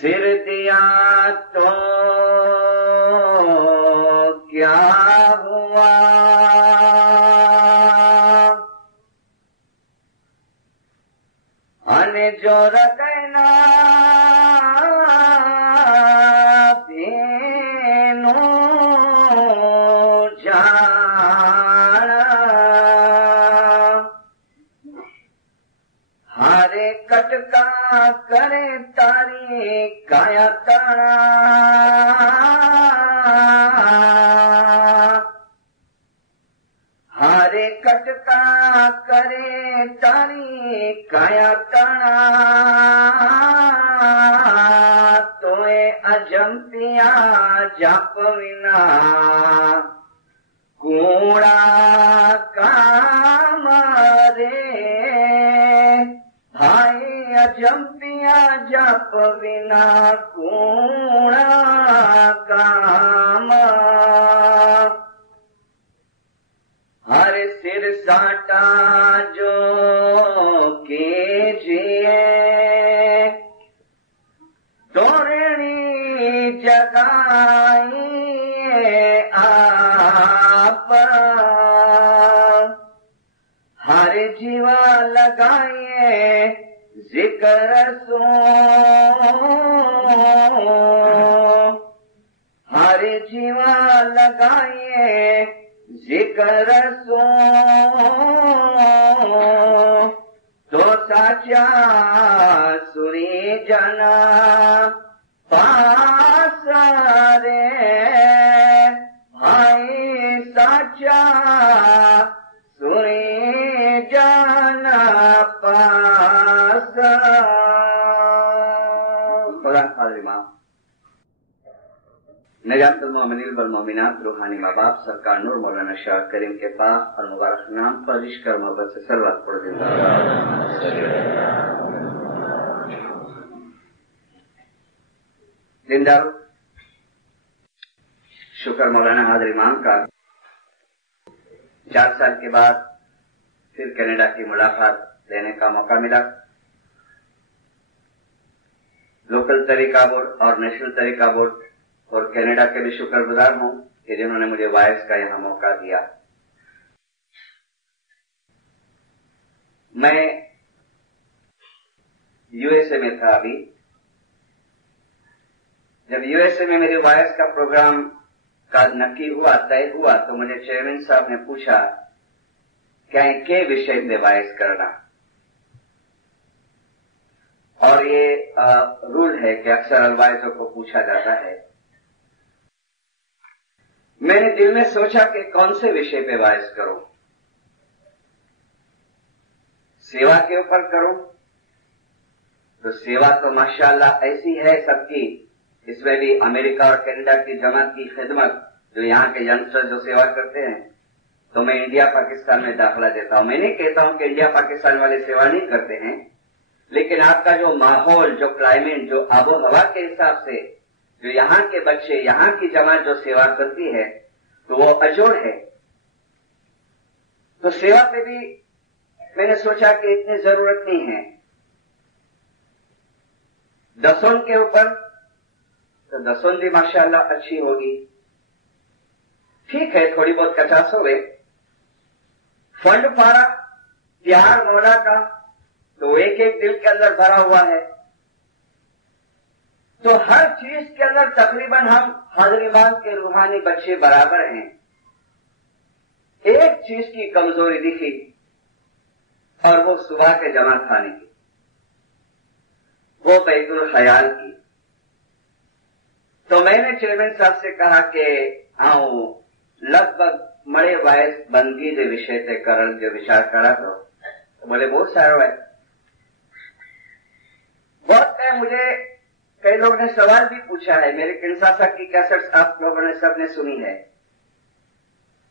सिर दिया तो क्या हुआ, अने जो रगना भेनो जाना, हारे कटका करे तारी काया ताना, हारे कटका करे तारी काया ताना, तोए अजंपिया जप विना कूड़ा काम रे, भाई अजंपिया जप विना कूड़ा काम, हर सिर साटा जो कीजिए, तोरणी जगाइए आप, हर जीवा लगाइए जिक्र सो, हर जीवा लगाइए जिक्र सो, तो साचा सुनी जना पास रे, भाई साचा सुनी जना पास। खुदा खालिमा नजातुल मोमिनीन वल मोमिनात रूहानी माँ बाप सरकार नूर मौलाना शाह करीम के पाक और मुबारक नाम पर इश्क़ मोहब्बत से सलवात पढ़ देता। दिनदार शुक्र मौलाना हाजिर इमाम का 4 साल के बाद फिर कनाडा की मुलाकात लेने का मौका मिला। लोकल तरीका बोर्ड और नेशनल तरीका बोर्ड और कनाडा के भी शुक्रगुजार हूं कि जिन्होंने मुझे वाइस का यहां मौका दिया। मैं यूएसए में था अभी। जब यूएसए में मेरे वाइस का प्रोग्राम का नक्की हुआ, तय हुआ, तो मुझे चेयरमैन साहब ने पूछा क्या के विषय में वाइस करना, और ये रूल है कि अक्सर अलवाइजों को पूछा जाता है। मैंने दिल में सोचा कि कौन से विषय पे वाइस करूं। सेवा के ऊपर करूं तो सेवा तो माशाअल्लाह ऐसी है सबकी, इसमें भी अमेरिका और कनाडा की जमात की खिदमत, जो यहाँ के यंगस्टर जो सेवा करते हैं, तो मैं इंडिया पाकिस्तान में दाखिला देता हूं। मैं नहीं कहता हूं कि इंडिया पाकिस्तान वाले सेवा नहीं करते हैं, लेकिन आपका जो माहौल, जो क्लाइमेट, जो आबो हवा के हिसाब से जो यहाँ के बच्चे, यहाँ की जमात जो सेवा करती है, तो वो अजोड़ है। तो सेवा पे भी मैंने सोचा कि इतनी जरूरत नहीं है। दसों के ऊपर तो दसों भी माशाअल्लाह अच्छी होगी, ठीक है, थोड़ी बहुत 50 हो गए। फंड पारा प्यार मौला का तो एक एक दिल के अंदर भरा हुआ है, तो हर चीज के अंदर तकरीबन हम हाजिर के रूहानी बच्चे बराबर हैं। एक चीज की कमजोरी दिखी और वो सुबह के जमा खाने की, वो बैतुल खयाल की। तो मैंने चेयरमैन साहब से कहा कि आऊं लगभग मड़े वायस बंदगी के विषय से करण जो विचार करा तो बोले बहुत सारा है। बहुत है, मुझे कई लोगों ने सवाल भी पूछा है, मेरे किंसा साहब की कैसेट्स आप लोगों ने सबने सुनी है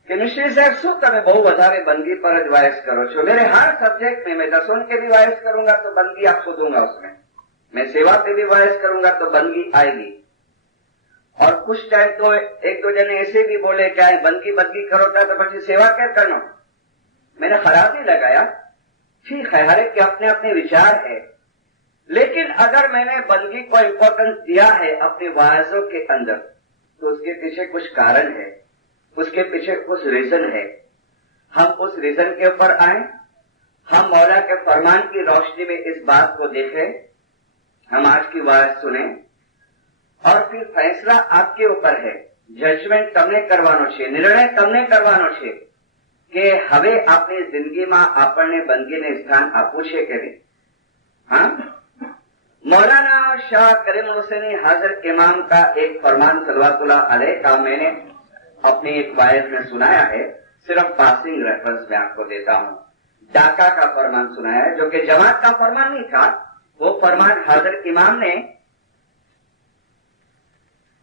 कि मिश्री साहब शू तमे बहु વધારે बंदगी पर ज वायस करो छो। मेरे हर सब्जेक्ट में मैं दसों के भी वायस करूंगा तो बंदगी आपको दूंगा, उसमें मैं सेवा पे भी वायस करूंगा तो बंदगी आएगी। और कुछ टाइम तो एक दो जने ऐसे भी बोले क्या बंदगी करोता तो પછી सेवा क्या करना। मैंने खराब नहीं लगाया, ठीक है, हर एक के अपने अपने विचार है, लेकिन अगर मैंने बंदगी को इंपॉर्टेंस दिया है अपने वायसों के अंदर, तो उसके पीछे कुछ कारण है, उसके पीछे कुछ रीजन है। हम उस रीजन के ऊपर आए, हम मौला के फरमान की रोशनी में इस बात को देखें, हम आज की वायस सुने और फिर फैसला आपके ऊपर है। जजमेंट તમને કરવાનો છે, નિર્ણય તમને કરવાનો છે કે હવે આપણી જિંદગીમાં આપણને બંદગીને સ્થાન આપવું છે કે નહીં। हाँ, मौलाना शाह करीम हुसैनी हाजिर इमाम का एक फरमान सल्लल्लाहु अलैहि का मैंने अपनी एक वायस में सुनाया है, सिर्फ पासिंग रेफरेंस में आपको देता हूँ। ढाका का फरमान सुनाया है, जो कि जमात का फरमान नहीं था। वो फरमान हाजिर इमाम ने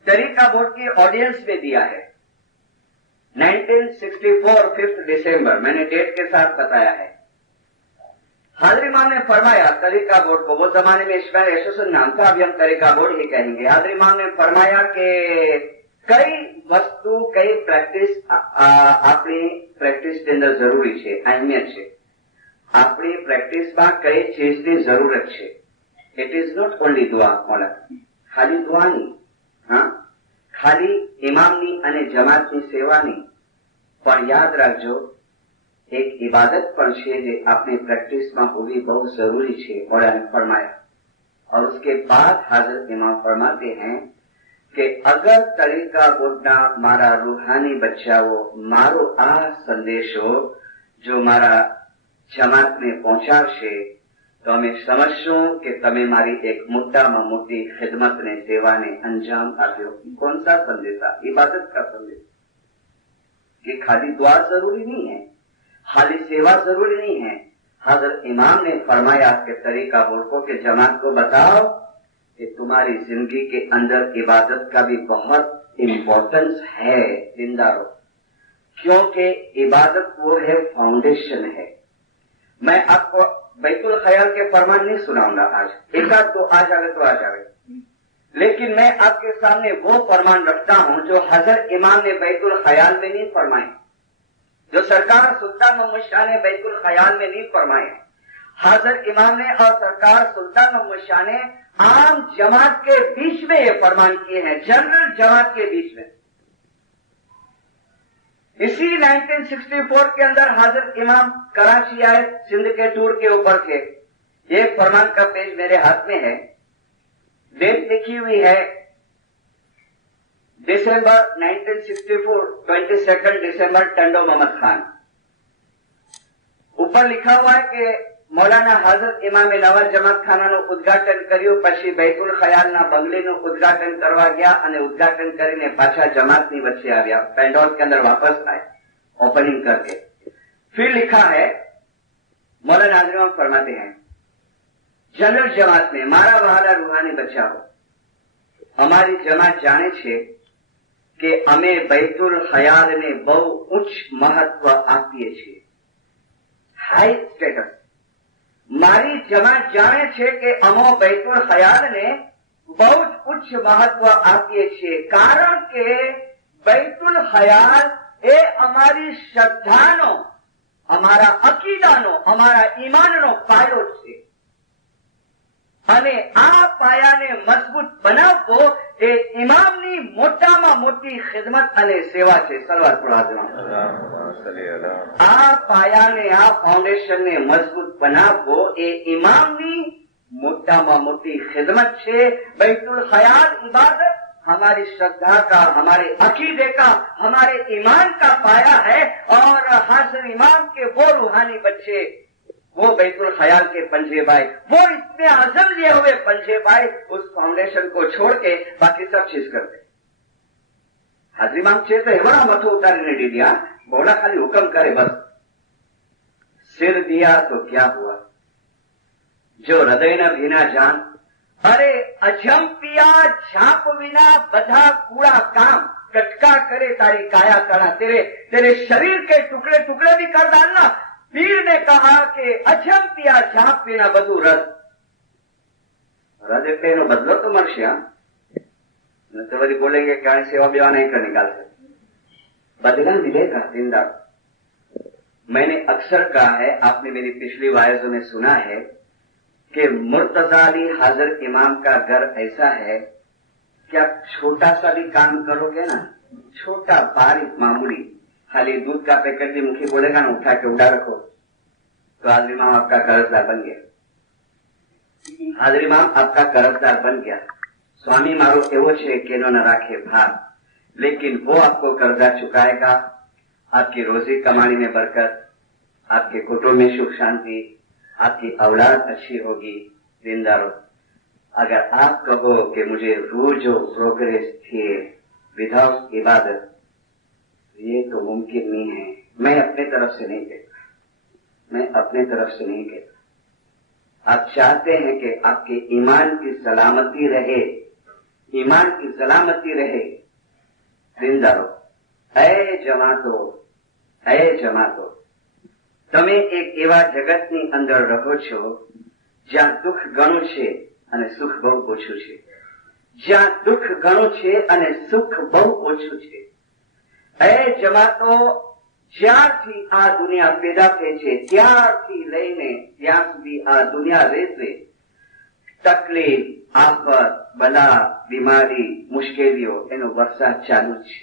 तरीका बोर्ड की ऑडियंस में दिया है 1964 5 दिसंबर, मैंने डेट के साथ बताया है। हाजिर इमाम ने फरमाया तरीका बोर्ड को, वो जमाने में इस्माइल एसोसिएशन नाम था, अभी हम तरीका बोर्ड ही कहेंगे। हाजिर इमाम ने फरमाया कि कई वस्तु कई प्रेक्टिस अपनी प्रेक्टिस के अंदर जरूरी है, अहमियत है। अपनी प्रेक्टिस में कई चीज की जरूरत है। इट इज नॉट ओनली दुआ मौला, खाली दुआ नहीं, हाँ, खाली इमामनी અને જમાતની સેવાની, પણ યાદ રાખજો એક इबादत પણ છે જે આપની પ્રેક્ટિસમાં હોવી બહુ જરૂરી છે, मौला ने फरमाया। और उसके बाद हाजिर इमाम फरमाते हैं कि अगर तरीका बोर्डना मारा रूहानी बच्चाओ मारो आ संदेशो जो मारा जमातने पહોંચાડશે तो અમે समझशुं कि તમે મારી एक मोटाમાં मोटी खिदमत ने सेवा ने अंजाम आप्यो। कौन सा संदेशा? इबादत का संदेश कि खाली दुआ जरूरी नहीं है, खाली सेवा जरूरी नहीं है। हाजिर इमाम ने फरमाया कि तरीका बोर्ड को कि जमात को बताओ कि तुम्हारी जिंदगी के अंदर इबादत का भी बहुत इम्पोर्टेंस है, जिंदारो, क्योंकि इबादत वो है, फाउंडेशन है। मैं आपको बैतुल ख्याल के फरमान नहीं सुनाऊंगा आज, एक आध तो आ जावे तो आ जावे, लेकिन मैं आपके सामने वो फरमान रखता हूं जो हजरत इमाम ने बैतुल ख्याल में नहीं फरमाए, जो सरकार सुल्तान मोहम्मद शाह ने बैतुल ख्याल में नहीं फरमाए। हजरत इमाम ने और सरकार सुल्तान मोहम्मद शाह ने आम जमात के बीच में ये फरमान किए हैं, जनरल जमात के बीच में। इसी 1964 के अंदर हाजिर इमाम कराची आए, सिंध के टूर के ऊपर थे। ये फरमान का पेज मेरे हाथ में है, डेट लिखी हुई है दिसंबर 1964, 22 दिसंबर, टंडो मोहम्मद खान। ऊपर लिखा हुआ है कि मौलाना हाजिर इमामे नवाज जमात खानाનું ઉદ્ઘાટન કર્યું, પછી बैतुल ख्यालના બંગલેનું ઉદ્ઘાટન કરવા ગયા અને ઉદ્ઘાટન કરીને પાછા જમાતની વચ્ચે આવ્યા, પેન્ડોલ के अंदर वापस आए ओपनिंग करके। फिर लिखा है मौलाना हाजिर इमाम फरमाते हैं जनरल जमात ने मारा वहाला रूहानी बच्चा हो, हमारी जमात जाने छे कि अमे बैतुल ख्याल ने बहु उच्च महत्व आपीए छे, हाई स्टेटस। मारी जमात जाने छे कि अमो बैतुल ख्याल ने बहुत उच्च महत्व आपीए छे, कारण के बैतुल ख्याल ए अमारी श्रद्धानो, अमारा अकीदानो, अमारा ईमाननो पायो छे અને આ પાયાને મજબૂત બનાવવો એ ઇમામની મોટામાં મોટી ખિદમત અને સેવા છે। સલવાત પઢો। આ પાયાને, આ ફાઉન્ડેશનને મજબૂત બનાવવો એ ઇમામની મોટામાં મોટી ખિદમત છે। बैतुल ख्याल इबादत हमारी श्रद्धा का, हमारे अकीदे का, हमारे ईमान का पाया है। और हाजिर इमाम के वो रूहानी बच्चे, वो बैतुल ख्याल के पंजे भाई, वो इतने आजम लिए हुए पंजे भाई उस फाउंडेशन को छोड़ के बाकी सब चीज करते। हाजिर इमाम छे तो एवड़ा मथो उतारी ने दिया, बोला खाली हुक्म करे बस, सिर दिया तो क्या हुआ, जो हृदय न भीना जान। अरे अजम्पिया झाप विना बधा कूड़ा काम, कटका करे तारी काया कड़ा, तेरे शरीर के टुकड़े टुकड़े भी कर डालना। पीर ने कहा कि अजम्पिया झाप विना बधु रद, रद एटले एनो बदलो तो मळशे। न तो वरी बोलेंगे कि आने सेवा बेवा नहीं कर निकालते, बदला मिलेगा जिंदा। मैंने अक्सर कहा है, आपने मेरी पिछली वायसों में सुना है कि मुर्तजा अली हाजिर इमाम का घर ऐसा है कि आप छोटा सा भी काम करोगे ना, छोटा बारीक मामूली, खाली दूध का पैकेट भी मुखी बोलेगा ना उठा के उड़ा रखो, तो हाजिर इमाम आपका कर्जदार बन गया। हाजिर इमाम आपका कर्जदार बन गया। स्वामी मारो एवो छे कि न राखे भार, लेकिन वो आपको कर्जा चुकाएगा। आपकी रोजी कमाने में बरकत, आपके कुटुंब में सुख शांति, आपकी औलाद अच्छी होगी। दीनदारों, अगर आप कहो कि मुझे रोज प्रोग्रेस थे विदाउट इबादत, ये तो मुमकिन नहीं है। मैं अपने तरफ से नहीं कहता, आप चाहते हैं कि आपके ईमान की सलामती रहे, दीनदारों, ऐ जमातो, તમે એક એવા જગતની અંદર રહો છો જ્યાં દુઃખ ઘણું છે અને સુખ બહુ ઓછું છે, જ્યાં દુઃખ ઘણું છે અને સુખ બહુ ઓછું છે। ऐ જમાતો, જ્યારથી આ દુનિયા પેદા થઈ છે ત્યારથી લઈને ત્યાં સુધી આ દુનિયા રહેશે, તકલીફ, આફત, બલા, બીમારી, મુશ્કેલીઓ એનો વરસાદ ચાલુ છે,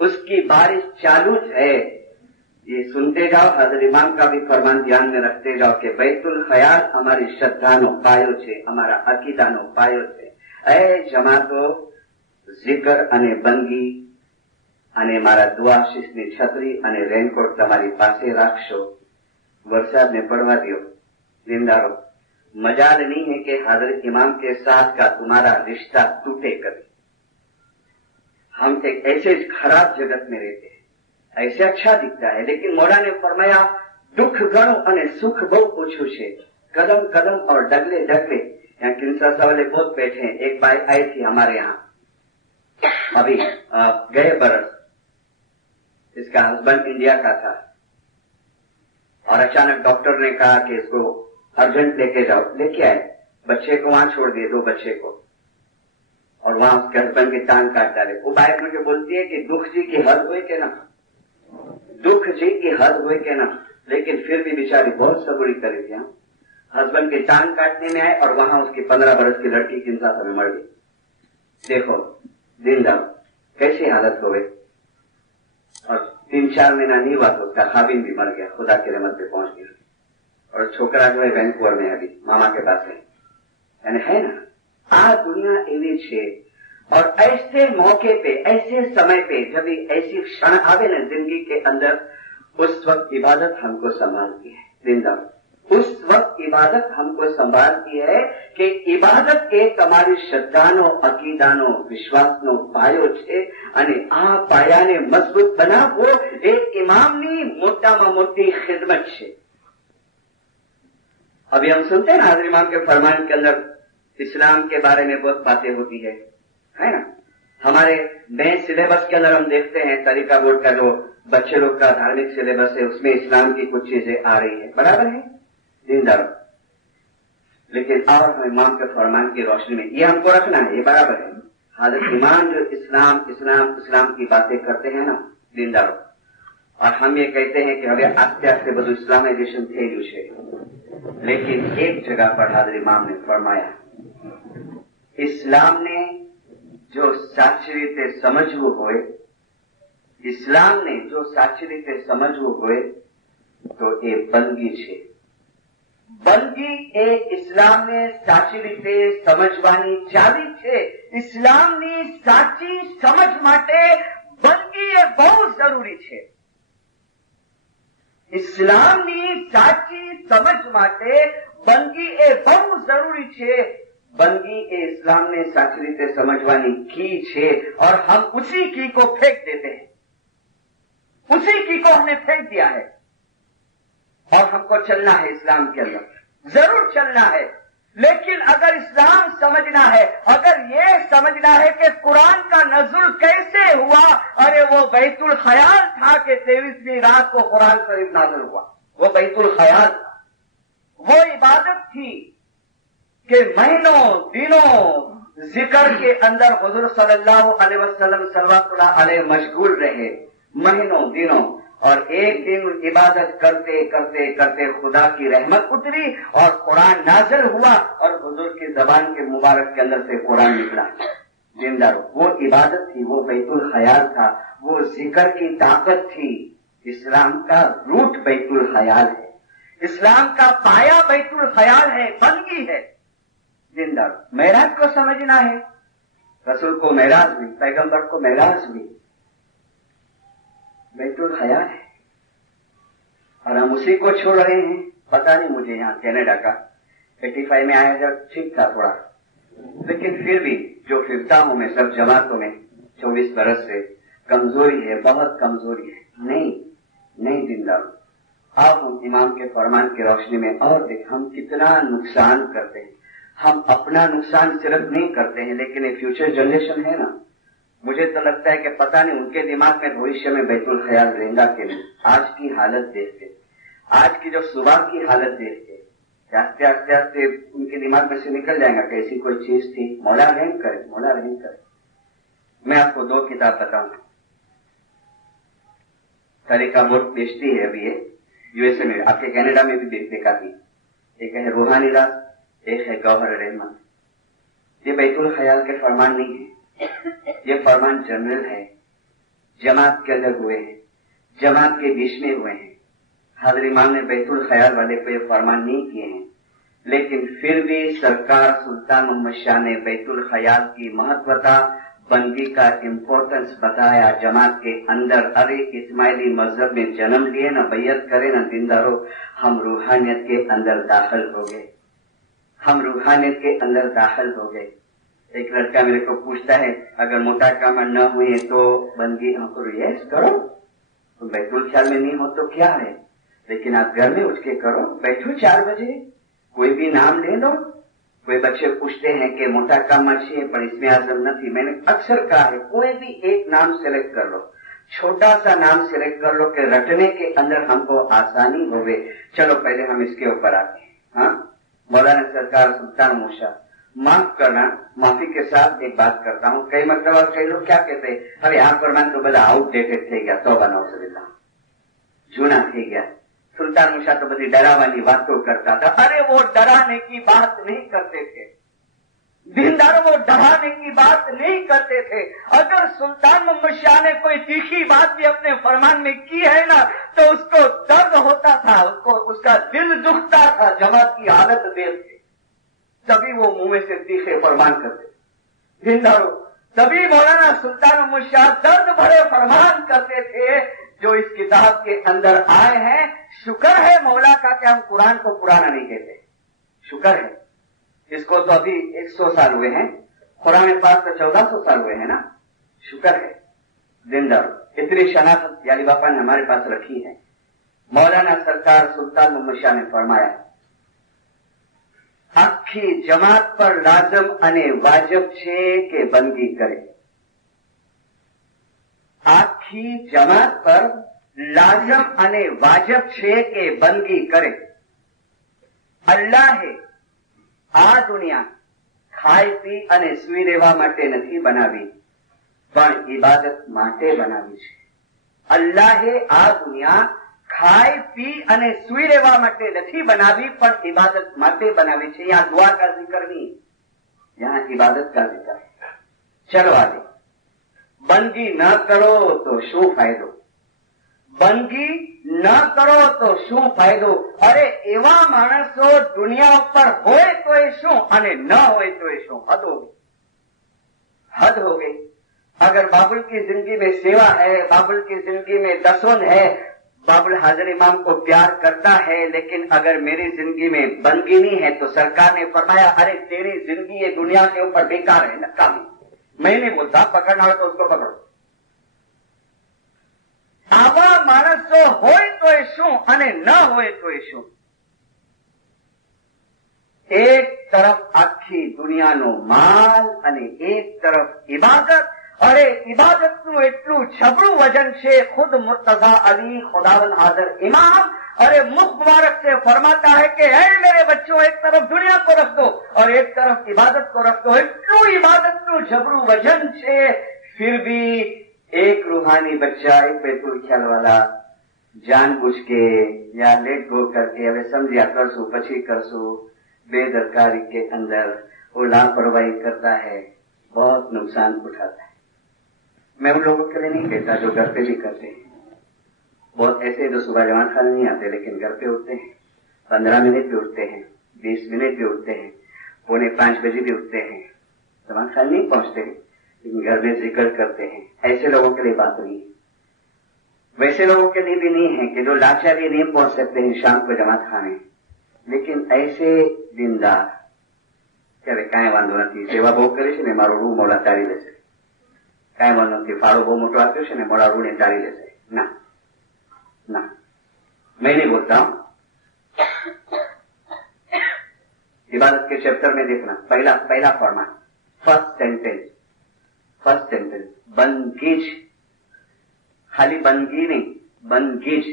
उसकी बारिश चालू है। ये सुनते जाओ, हजरत इमाम का भी फरमान ध्यान में रखते जाओ कि बैतुल ख्याल हमारी श्रद्धानो पायो छे, हमारा अकीदानो पायो छे। ऐ जमातो, जिक्र अने बंदगी अने मारा दुआ शीशनी छतरी अने रेनकोट तमारी पासे राखशो, वरसाद ने पड़वा दियो। दीनदारों, मजाल नहीं है कि हजरत इमाम के साथ का तुम्हारा रिश्ता टूटे कभी। हम एक ऐसे खराब जगत में रहते हैं, ऐसे अच्छा दिखता है, लेकिन मोड़ा ने फरमाया दुख घणो अने सुख बहुत ओछू छे। कदम कदम और डगले डगले, यहाँ किंसासा वाले बहुत बैठे हैं। एक बाई आई थी हमारे यहाँ अभी गए बरस, इसका हस्बैंड इंडिया का था और अचानक डॉक्टर ने कहा कि इसको अर्जेंट लेके जाओ। लेके आए, बच्चे को वहां छोड़ दिए, 2 बच्चे को, और वहां उसके हस्बैंड की टांग काट डाले। वो बाइक मुझे बोलती है कि दुख जी की हद हुई के ना, लेकिन फिर भी बेचारी बहुत सबूरी करी थी। हस्बैंड की टांग काटने में आए और वहां उसकी 15 बरस की लड़की किंसासा में मर गई। देखो दीनदार कैसी हालत हो गई, और 3-4 महीना नहीं हुआ तो उसका खाबिन भी मर गया, खुदा की रहमत पे पहुंच गया। और छोकरा जो है वैंकूवर में अभी मामा के पास है, यानी है ना, आ दुनिया एवी छे। और ऐसे मौके पे, ऐसे समय पे, जब ऐसी क्षण आवे ना जिंदगी के अंदर, उस वक्त इबादत हमको संभालती है। जिंदा उस वक्त इबादत हमको संभालती है कि इबादत એ તમારી શ્રદ્ધાનો, અકીદાનો, વિશ્વાસનો પાયો છે, અને આ પાયાને મજબૂત બનાવવો એ ઇમામની મોટામાં મોટી ખિદમત છે। अभी हम सुनते हैं ना हजरत इमाम के फरमान के अंदर इस्लाम के बारे में बहुत बातें होती है ना। हमारे नए सिलेबस के अंदर हम देखते हैं तरीका बोर्ड का जो बच्चे लोग का धार्मिक सिलेबस है, उसमें इस्लाम की कुछ चीजें आ रही है, बराबर है दीनदार। लेकिन और इमाम के फरमान की रोशनी में ये हमको रखना है, ये बराबर है। हजरत इमाम जो इस्लाम की बातें करते हैं ना दीनदारों, और हम ये कहते हैं कि हमें आस्ते आस्ते બધું इस्लामाइजेशन થઈ ગયું છે, लेकिन एक जगह पर हजरत इमाम ने फरमाया, इस्लाम ने जो साची रीते समझવું હોય, તો એ બંદગી છે। બંદગી એ ઇસ્લામને સાચી રીતે સમજવાની ચાવી છે। ઇસ્લામની સાચી સમજ માટે બંદગી એ બહુ જરૂરી છે। इस्लामनी साची समझ माटे बंदगी ए बहु जरूरी छे। बंदगी ए इस्लाम ने साची रीते समझवानी की छे, और हम उसी की को फेंक देते हैं, उसी की को हमने फेंक दिया है। और हमको चलना है इस्लाम के अंदर, जरूर चलना है, लेकिन अगर इस्लाम समझना है, अगर ये समझना है कि कुरान का नज़ुल कैसे हुआ, अरे वो बैतुल ख्याल था कि 23वीं रात को कुरान शरीफ नाज़िल हुआ, वो बैतुल ख्याल था, वो इबादत थी कि महीनों दिनों जिक्र के अंदर हुजूर सल्लल्लाहु अलैहि वसल्लम सल्लल्लाहु अलैहि मशगूल रहे, महीनों दिनों। और एक दिन इबादत करते करते करते खुदा की रहमत उतरी और कुरान नाज़िल हुआ और हुजूर की जबान के मुबारक के अंदर से कुरान निकला। जिंदारो, वो इबादत थी, वो बैतुल खयाल था, वो जिक्र की ताकत थी। इस्लाम का रूट बैतुल खयाल है, इस्लाम का पाया बैतुल खयाल है, बंदगी है। जिंदारो, मेराज को समझना है, रसूल को मेराज हुई, पैगंबर को मेराज हुई, बैतुल खयाल है और हम उसी को छोड़ रहे हैं। पता नहीं मुझे यहाँ कनाडा का 85 में आया जब ठीक था थोड़ा, लेकिन फिर भी जो फिरता हूं मैं सब जमातों में 24 बरस से, कमजोरी है, बहुत कमजोरी है। नहीं जिंदारो, आप हम इमाम के फरमान की रोशनी में और देख हम कितना नुकसान करते हैं। हम अपना नुकसान सिर्फ नहीं करते हैं, लेकिन ये फ्यूचर जनरेशन है ना, मुझे तो लगता है कि पता नहीं उनके दिमाग में भविष्य में बैतुल खयाल रहेगा कि नहीं। आज की हालत देख के, आज की जो सुबह की हालत देख के आस्ते आस्ते आस्ते उनके दिमाग में से निकल जाएगा कि ऐसी कोई चीज थी। मौला रहम करे, मौला रहम करे। मैं आपको 2 किताब बताऊंगा, तरीका बोर्ड बेचती है अभी ये यूएसए में, आपके कनाडा में भी बेचा थी। एक है रूहानी राज, एक है गौहर रहमत। ये बैतुल खयाल के फरमान नहीं है, ये फरमान जनरल है, जमात के अंदर हुए हैं, जमात के बीच में हुए हैं। हज़रत इमाम ने बैतुल खयाल वाले को ये फरमान नहीं किए हैं, लेकिन फिर भी सरकार सुल्तान मोहम्मद शाह ने बैतुल खयाल की महत्वता, बंदगी का इम्पोर्टेंस बताया जमात के अंदर। अरे इस्माइली मजहब में जन्म लिए ना, बैयत करे ना दीनदारो, हम रूहानियत के अंदर दाखिल हो गए, हम रूहानियत के अंदर दाखिल हो गए। एक लड़का मेरे को पूछता है, अगर मोटा काम न हुए तो बंदगी हम करो। यस करो, तो बैतुल ख्याल में नहीं हो तो क्या है, लेकिन आप घर में उठ के करो, बैठो 4 बजे, कोई भी नाम ले लो। कोई बच्चे पूछते हैं कि मोटा काम अच्छी है पर इसमें आजम न थी। मैंने अक्सर कहा है कोई भी एक नाम सिलेक्ट कर लो, छोटा सा नाम सिलेक्ट कर लो कि रटने के अंदर हमको आसानी हो गई। चलो पहले हम इसके ऊपर आते हैं। हाँ, मौलाना सरकार सुल्तान मूसा, माफ करना, माफी के साथ एक बात करता हूँ। कई मतलब कई लोग क्या कहते हैं, अरे यहाँ फरमान तो बड़ा आउटडेटेड थे गया, तौबा नौज़ुबिल्लाह, जूना थे गया। सुल्तान मूसा तो बड़ी डरावानी बातों करता था। अरे वो डराने की बात नहीं करते थे, दीनदार वो डराने की बात नहीं करते थे। अगर सुल्तान मोहम्मद शाह ने कोई तीखी बात भी अपने फरमान में की है ना, तो उसको दर्द होता था, उसको उसका दिल दुखता था जमात की हालत देख के, तभी वो मुंह में से तीखे फरमान करते। दीनदारों, तभी मौलाना सुल्तान मोहम्मद शाह दर्द भरे फरमान करते थे जो इस किताब के अंदर आए हैं। शुक्र है मौला का कि हम कुरान को पुराना नहीं कहते, शुक्र है। इसको तो अभी 100 साल हुए हैं, कुरान पाक तो 1400 साल हुए हैं ना, शुक्र है। जिंदारो, इतनी शनाख्त याली बापा ने हमारे पास रखी है। मौलाना सरकार सुल्तान मोहम्मद शाह ने फरमाया, आखी जमात पर लाजम अने वाजिब छे के बंदगी करे। आखी जमात पर लाजम अने वाजिब छे के बंदगी करे। अल्लाहे આ દુનિયા ખાઈ પી અને સુઈ રહેવા માટે નથી બનાવી, પણ ઇબાદત માટે બનાવી છે। અલ્લાહે આ દુનિયા ખાઈ પી અને સુઈ રહેવા માટે નથી બનાવી, પણ ઇબાદત માટે બનાવી છે। यहाँ दुआ का जिक्र नहीं, यहाँ इबादत का जिक्र है। चलो आगे, बंदगी न करो तो शू फायदो, बंदगी न करो तो શું ફાયદો। અરે એવા માણસો દુનિયા ઉપર હોય તો એ શું અને ન હોય તો એ શું, हद हो गई, हद हो गई। अगर बाबुल की जिंदगी में सेवा है, बाबुल की जिंदगी में दसवन है, बाबुल हाजिर इमाम को प्यार करता है, लेकिन अगर मेरी जिंदगी में बंदगी नहीं है तो सरकार ने फरमाया अरे तेरी जिंदगी ये दुनिया के ऊपर बेकार है, नकामी। मैं नहीं बोलता, पकड़ना हो तो उसको पकड़ो। આવા માણસો હોય તો એ શું અને ન હોય તો એ શું। એક તરફ આખી દુનિયાનો માલ અને એક તરફ ઇબાદત। અરે ઇબાદતનું એટલું જબરું વજન છે, खुद मुर्तजा अली खुदावन हाजिर इमाम अरे मुख मुबारक से फरमाता है कि ऐ मेरे बच्चों, एक तरफ दुनिया को रख दो और एक तरफ इबादत को रख दो। એટલું ઇબાદતનું જબરું वजन છે, फिर भी एक रूहानी बच्चा, एक बैतुल ख्याल वाला જાણબૂझ के या लेट गो करके હવે समझिया करसू પછી करसू बेदरकारी के अंदर वो लापरवाही करता है, बहुत नुकसान उठाता है। मैं उन लोगों के लिए नहीं कहता जो घर पे भी करते हैं। बहुत ऐसे जो सुबह जमात खाने नहीं आते लेकिन घर पे उठते हैं, 15 मिनट भी उठते हैं, 20 मिनट भी उठते हैं, 4:45 बजे भी उठते हैं, जमात खाने नहीं पहुंचते लेकिन घर में जिक्र करते हैं। ऐसे लोगों के लिए बात नहीं है। वैसे लोगों के लिए भी नहीं है कि जो लाचारी नहीं पहुंच सकते हैं शाम को जमात खाने, लेकिन ऐसे दिनदार ત્યારે કાંઈ વાંધો નથી, સેવા બહુ કરી છે ને મારો રૂ મોડા તારી લેશે, કાંઈ વાંધો નથી, ફાળો બહુ મોટો આપ્યો છે ને મોડા રૂને તારી લેશે। ના ना, मैं नहीं बोलता हूं। इबादत के चैप्टर में देखना, पहला फरमान, फर्स्ट सेंटेंस बंदगीज, खाली बंदगी नहीं, बंदगीज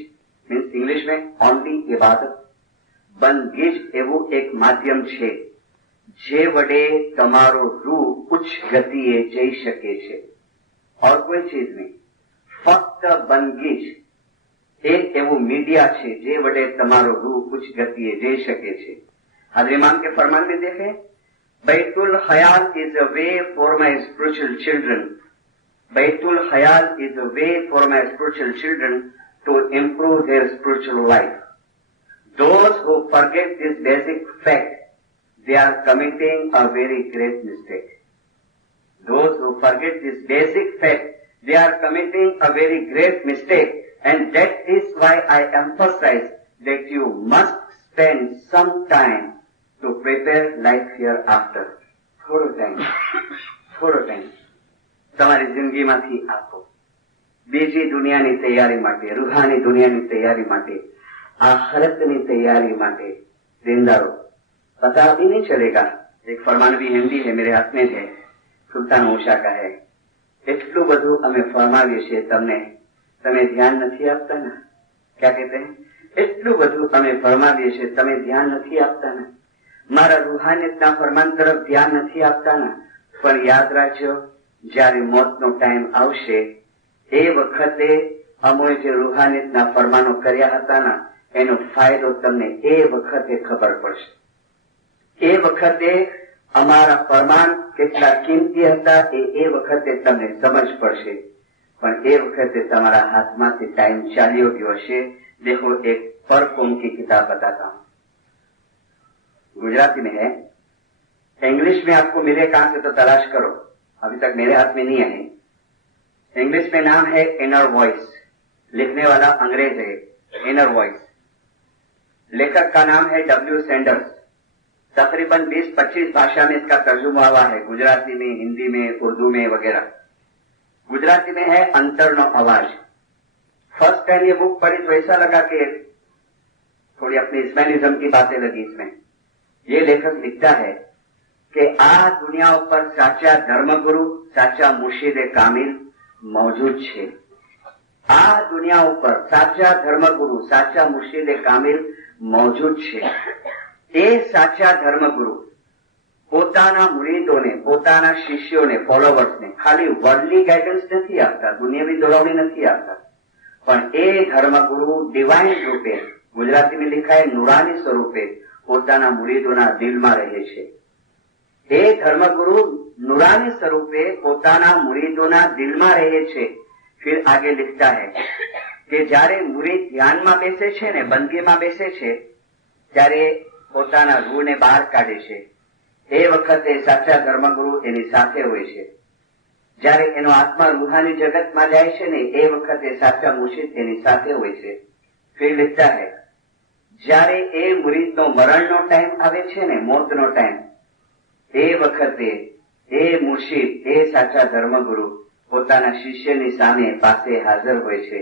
मीन्स इंग्लिश में ओनली इबादत। बंदगीज एवं एक माध्यम छे जे वडे तमारो रूह उच्च गतिए जई शके छे, और कोई चीज नहीं। फक्त बंदगीज एक एवं मीडिया छे जे वडे तमारो रूह उच्च गतिए जई शके छे। हाजरी इमाम के फरमान में देखे, Baitul Khayal is a way for my spiritual children, Baitul Khayal is a way for my spiritual children to improve their spiritual life. Those who forget this basic fact, they are committing a very great mistake. Those who forget this basic fact, they are committing a very great mistake. And that is why I emphasize that you must spend some time to prepare life hereafter. થોડો time તમારી જિંદગીમાંથી આપો બીજી દુનિયાની તૈયારી માટે, રૂહાની દુનિયાની તૈયારી માટે, आखिरतनी तैयारी माटे देनदारो। पता भी नहीं चलेगा। एक फरमान भी हिंदी है, मेरे हाथ में है, सुल्तान ओशा का है। એટલું બધું અમે ફરમાવીએ છીએ તમને, તમે ध्यान નથી આપતા ना। क्या कहते हैं? એટલું બધું અમે ફરમાવીએ છીએ, તમે ध्यान નથી આપતા ना। મારા રૂહાનિયતના ફરમાન તરફ ध्यान નથી આપતા ना। પણ યાદ રાખજો, જ્યારે મોતનો ટાઈમ આવશે એ વખતે અમોએ જે રૂહાનિયતના ફરમાનો કર્યા હતા ના, એનો ફાયદો તમને એ વખતે ખબર પડશે। એ વખતે અમારા ફરમાન કેટલા કિંમતી હતા એ વખતે તમને સમજ પડશે। પણ એ વખતે તમારા હાથમાંથી ટાઈમ ચાલ્યો ગયો હશે। देखो एक परकोम की किताब बताता हूँ, गुजराती में है, इंग्लिश में आपको मिले कहां से तो तलाश करो, अभी तक मेरे हाथ में नहीं है। इंग्लिश में नाम है इनर वॉइस, लिखने वाला अंग्रेज है, इनर वॉइस। लेखक का नाम है डब्ल्यू सैंडर्स। तकरीबन 20-25 भाषा में इसका तर्जुमा हुआ है, गुजराती में, हिंदी में, उर्दू में वगैरह। गुजराती में है अंतरनो अवाज। फर्स्ट टाइम ये बुक पढ़ी तो ऐसा लगा कि थोड़ी अपनी इस्माइलिज्म की बातें लगी इसमें। ये लेखक लिखता है कि आ दुनिया पर साचा धर्मगुरु, साचा मुर्शिदे कामिल मौजूद छे। आ दुनिया पर साचा धर्मगुरु, साचा मुर्शिदे कामिल मौजूद छे। ए साचा धर्मगुरु પોતાના મુરીદોને, પોતાના શિષ્યોને, ફોલોવર્સને ખાલી વર્લ્ડલી ગાઈડન્સ નથી આપતા, દુનિયાવી દોડાવણી નથી આપતા, પણ એ ધર્મગુરુ ડિવાઇન રૂપે, ગુજરાતી में लिखा है नुरानी स्वरूपे પોતાના મુરીદોના દિલમાં રહે છે। એ ધર્મગુરુ नुरानी स्वरूपे પોતાના મુરીદોના દિલમાં રહે છે। फिर आगे लिखता है कि જ્યારે મુરીદ ધ્યાનમાં બેસે છે ને, બંદગીમાં બેસે છે, ત્યારે પોતાના રૂહને બહાર કાઢે છે। એ વખતે સાચા ધર્મગુરુ એની સાથે હોય છે। જ્યારે એનો આત્મા રૂહાની જગતમાં જાય છે ને, એ વખતે સાચા મુર્શિદ એની સાથે હોય છે। फिर लिखता है જ્યારે એ મુરીદનો મરણનો ટાઈમ આવે છે ને, મોતનો ટાઈમ, એ વખતે એ મુર્શિદ, એ સાચા ધર્મગુરુ પોતાના શિષ્યની સામે પાસે હાજર હોય છે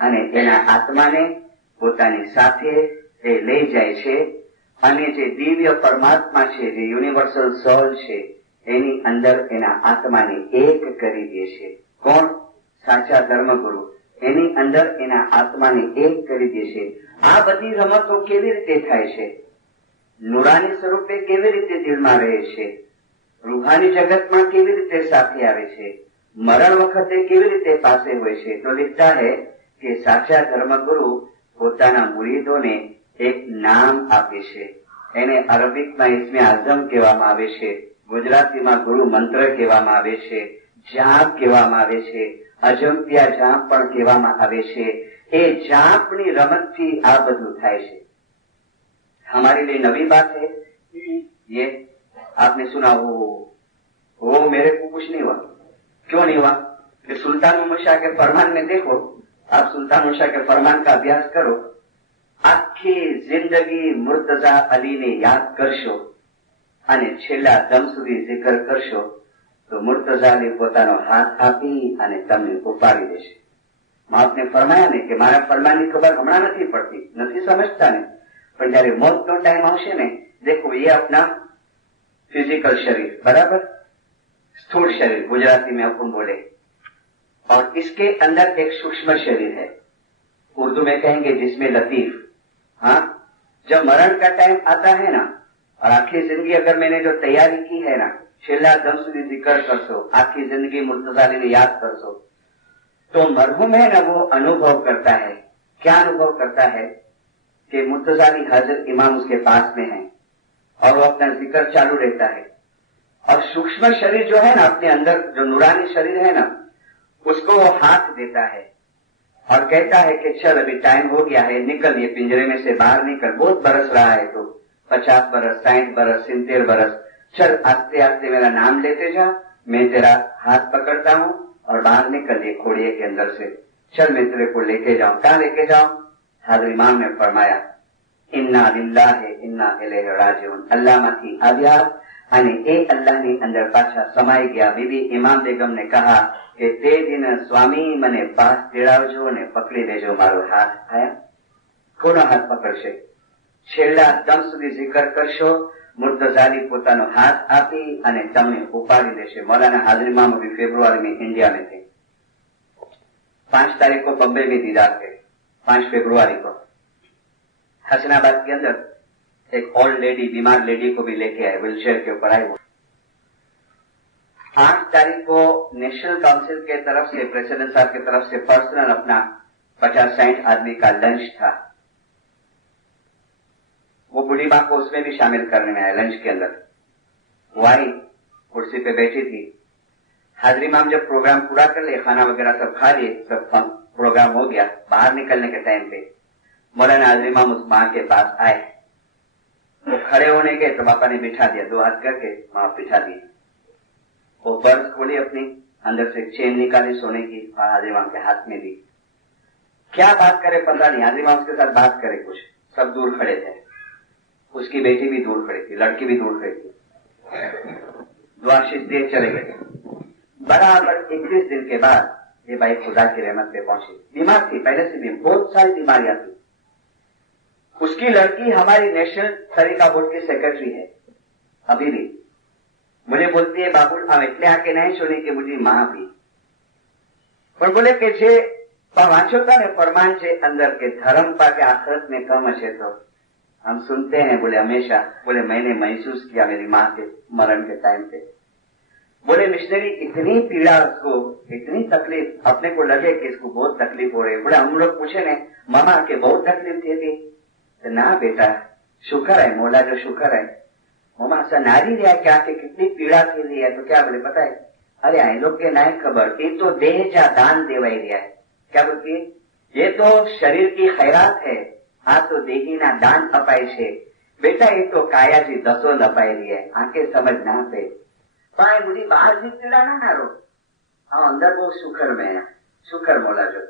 અને એના આત્માને પોતાની સાથે એ લઈ જાય છે અને જે દિવ્ય પરમાત્મા છે, જે યુનિવર્સલ સોલ છે, એની અંદર એના આત્માને એક કરી દે છે। કોણ? સાચા ધર્મગુરુ એની અંદર એના આત્માને એક કરી દે છે। આ બધી રમતો કેવી રીતે થાય છે? નુરાની સ્વરૂપે કેવી રીતે દિલમાં રહે છે? રૂહાની જગતમાં કેવી રીતે સાથે આવે છે? મરણ વખતે કેવી રીતે પાસે હોય છે? તો लिखता है કે સાચા ધર્મગુરુ પોતાના મુરીદોને એક નામ આપે છે. એને અરબિકમાં ઇસ્મે આઝમ કહેવામાં આવે છે, ગુજરાતીમાં ગુરુ મંત્ર કહેવામાં આવે છે, જાપ કહેવામાં આવે છે, અજંપ્યા જાપ પણ કહેવામાં આવે છે. એ જાપની રમતથી આ બધું થાય છે. हमारे लिए नवी बात है ये. आपने सुना वो मेरे को कुछ नहीं हुआ. क्यों नहीं हुआ? कि सुल्तान मुशाह के फरमान में देखो, आप सुल्तान मुशाह के फरमान का अभ्यास करो. आखी जिंदगी मुर्तजा अली ने याद करशो અને છેલ્લા દમ સુધી zikr કરશો તો મુર્તઝા અલી પોતાનો હાથ આપી અને તમને ઉપાડી દેશે. આપને ફરમાયા ને કે મારા ફરમાનની ખબર હમણાં નથી પડતી, નથી સમજતા ને, પણ જયારે મોતનો ટાઈમ આવશે ને, देखो ये अपना फिजिकल शरीर, बराबर, स्थूल शरीर गुजराती में अपन बोले, और इसके अंदर एक सूक्ष्म शरीर है, उर्दू में कहेंगे जिसमें लतीफ. हाँ, जब मरण का टाइम आता है ना, और आखिरी जिंदगी अगर मैंने जो तैयारी की है ना, छेल्ला दम સુધી जिक्र करशो, आखिरी जिंदगी मुर्तज़ा अली ने याद करशो, तो मरहूम है ना वो अनुभव करता है. क्या अनुभव करता है? कि मुर्तज़ा अली हाजिर इमाम उसके पास में है और वो अपना जिक्र चालू रहता है. और सूक्ष्म शरीर जो है ना, अपने अंदर जो नूरानी शरीर है ना, उसको वो हाथ देता है और कहता है कि चल अभी टाइम हो गया है, निकल, ये पिंजरे में से बाहर निकल, बहुत बरस रहा है, तो 50 बरस, 60 बरस, 70 बरस, चल आस्ते आस्ते मेरा नाम लेते जा, मैं तेरा हाथ पकड़ता हूँ और बाहर निकल ये खोड़िए के अंदर से, चल मैं तेरे को लेके जाऊं. कहाँ लेके जाऊं? हाज़िर इमाम ने फरमाया इन्ना लिल्लाहि इन्ना इलैहि राजिऊन. अल्लाह माथी આવ્યા અને એ અલ્લાહની અંદર પાછા સમાઈ ગયા. બીબી ઇમામ બેગમ ને કહા કે તે દિન સ્વામી મને પાસ તેડાવજો અને પકડી લેજો મારો હાથ. આયા કોનો હાથ પકડશે? છેલ્લા દમ સુધી zikr કરશો, મુર્તઝા અલી પોતાનો હાથ આપી અને તમને ઉપાડી લેશે. मौलाना हाज़िर इमाम अभी फेब्रुआरी में इंडिया में थे. 5 तारीख को बम्बई में दीदार थे. 5 फरवरी को हसनाबाद के अंदर एक ओल्ड लेडी, बीमार लेडी को भी लेके आए, व्हीलचेयर के ऊपर आए. 8 तारीख को नेशनल काउंसिल के तरफ से, प्रेसिडेंट साहब की तरफ से पर्सनल अपना 50-60 आदमी का लंच था. वो बूढ़ी माँ को उसमें भी शामिल करने में आया लंच के अंदर. वो आई, कुर्सी पे बैठी थी. हाज़िर इमाम जब प्रोग्राम पूरा कर लिए, खाना वगैरह सब खा लिए, सब प्रोग्राम हो गया, बाहर निकलने के टाइम पे मौलाना हाज़िर इमाम उस माँ के पास आए. वो खड़े होने के तो पापा ने बिठा दिया, 2 हाथ करके माँ बिठा दी. वो पर्स खोली अपनी, अंदर से चेन निकाली सोने की, हाज़िर इमाम के हाथ में दी. क्या बात करे पता नहीं, हाज़िर इमाम उसके साथ बात करे कुछ. सब दूर खड़े थे, उसकी बेटी भी दूर खड़ी थी, लड़की भी दूर खड़ी थी. दुआशीष दिए चले गए. बराबर 21 दिन के बाद ये भाई खुदा की रहमत पे पहुंची. बीमार थी, पहले से भी बहुत सारी बीमारियां थी. उसकी लड़की हमारी नेशनल तरीका बोर्ड की सेक्रेटरी है अभी भी. मुझे बोलती है बाबुल हम એટલે આકે નહીં છોડી કે मुझी मां भी, पर बोले कि जे वांचो था ने फरमान છે अंदर के धर्म पाके आखिरत में कम है, तो हम सुनते हैं. बोले हमेशा, बोले मैंने महसूस किया मेरी माँ के मरण के टाइम पे. बोले मिशनरी इतनी पीड़ा, उसको इतनी तकलीफ, अपने को लगे कि इसको बहुत तकलीफ हो रही है. बोले हम लोग पूछे ने मामा के बहुत तकलीफ थी थी? तो ना बेटा शुक्र है, मोला जो शुक्र है, मामा ऐसा नारी रहा क्या कि कितनी पीड़ा थी रही है. तो क्या बोले पता है? अरे आई लोग के ना खबर, ये तो देह जा दान देवाई रहा है. क्या बोलती है? ये तो शरीर की खैरात है, आ तो देही ना दान अपाय छे बेटा, ये तो काया जी दसो नपाई रही है. आंखे समझ ना पे पाए बुढ़ी बाहर जी पीड़ा ना रो, हाँ अंदर वो शुक्र में है, शुक्र मोला जो.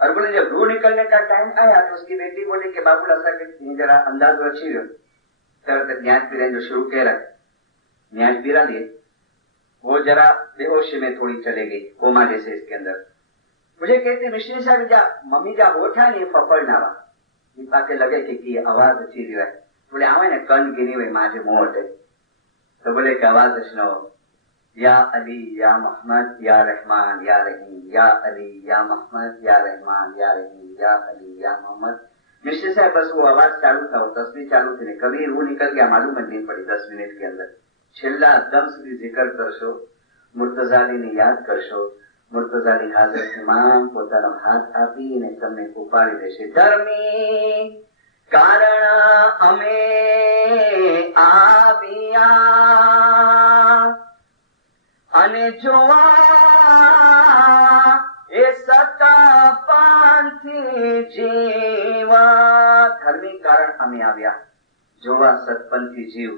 और बोले जब रूह निकलने का टाइम आया तो उसकी बेटी बोली कि बाबू ऐसा कि जरा अंदाज रची रहो. तरत न्याज पीरा जो शुरू कह रहा, न्याज पीरा लिए, वो जरा बेहोशी में थोड़ी चले गई, कोमा जैसे इसके अंदर. मुझे कहती मिश्री साहब जा मम्मी जा होठा नहीं फफड़ ना वा, पाके लगे कि आवाज अच्छी रही है. बोले आवे ने कन गिनी हुई माँ जो मोट है. तो बोले कि आवाज सुनो, या अली या मोहम्मद या रहमान या रहीम, या अली या मोहम्मद या रहमान या रहीम, या अली या मोहम्मद. मिश्री साहब बस वो आवाज चालू था, वो तस्वीर चालू थी, कभी रूह निकल गया मालूम नहीं पड़ी. 10 मिनट के अंदर છેલ્લા દમ સુધી जिक्र करशो, मुर्तज़ा अली ने याद करशो, મુર્તઝા અલી હાજર ઇમામ પોતાનો હાથ આપીને તમને ઉપાડી દેશે. ધર્મી કારણ અમે આવ્યા અને જોવા એ સતા પંથી જીવા. ધર્મી કારણ અમે આવ્યા, જોવા सतपंथी जीव.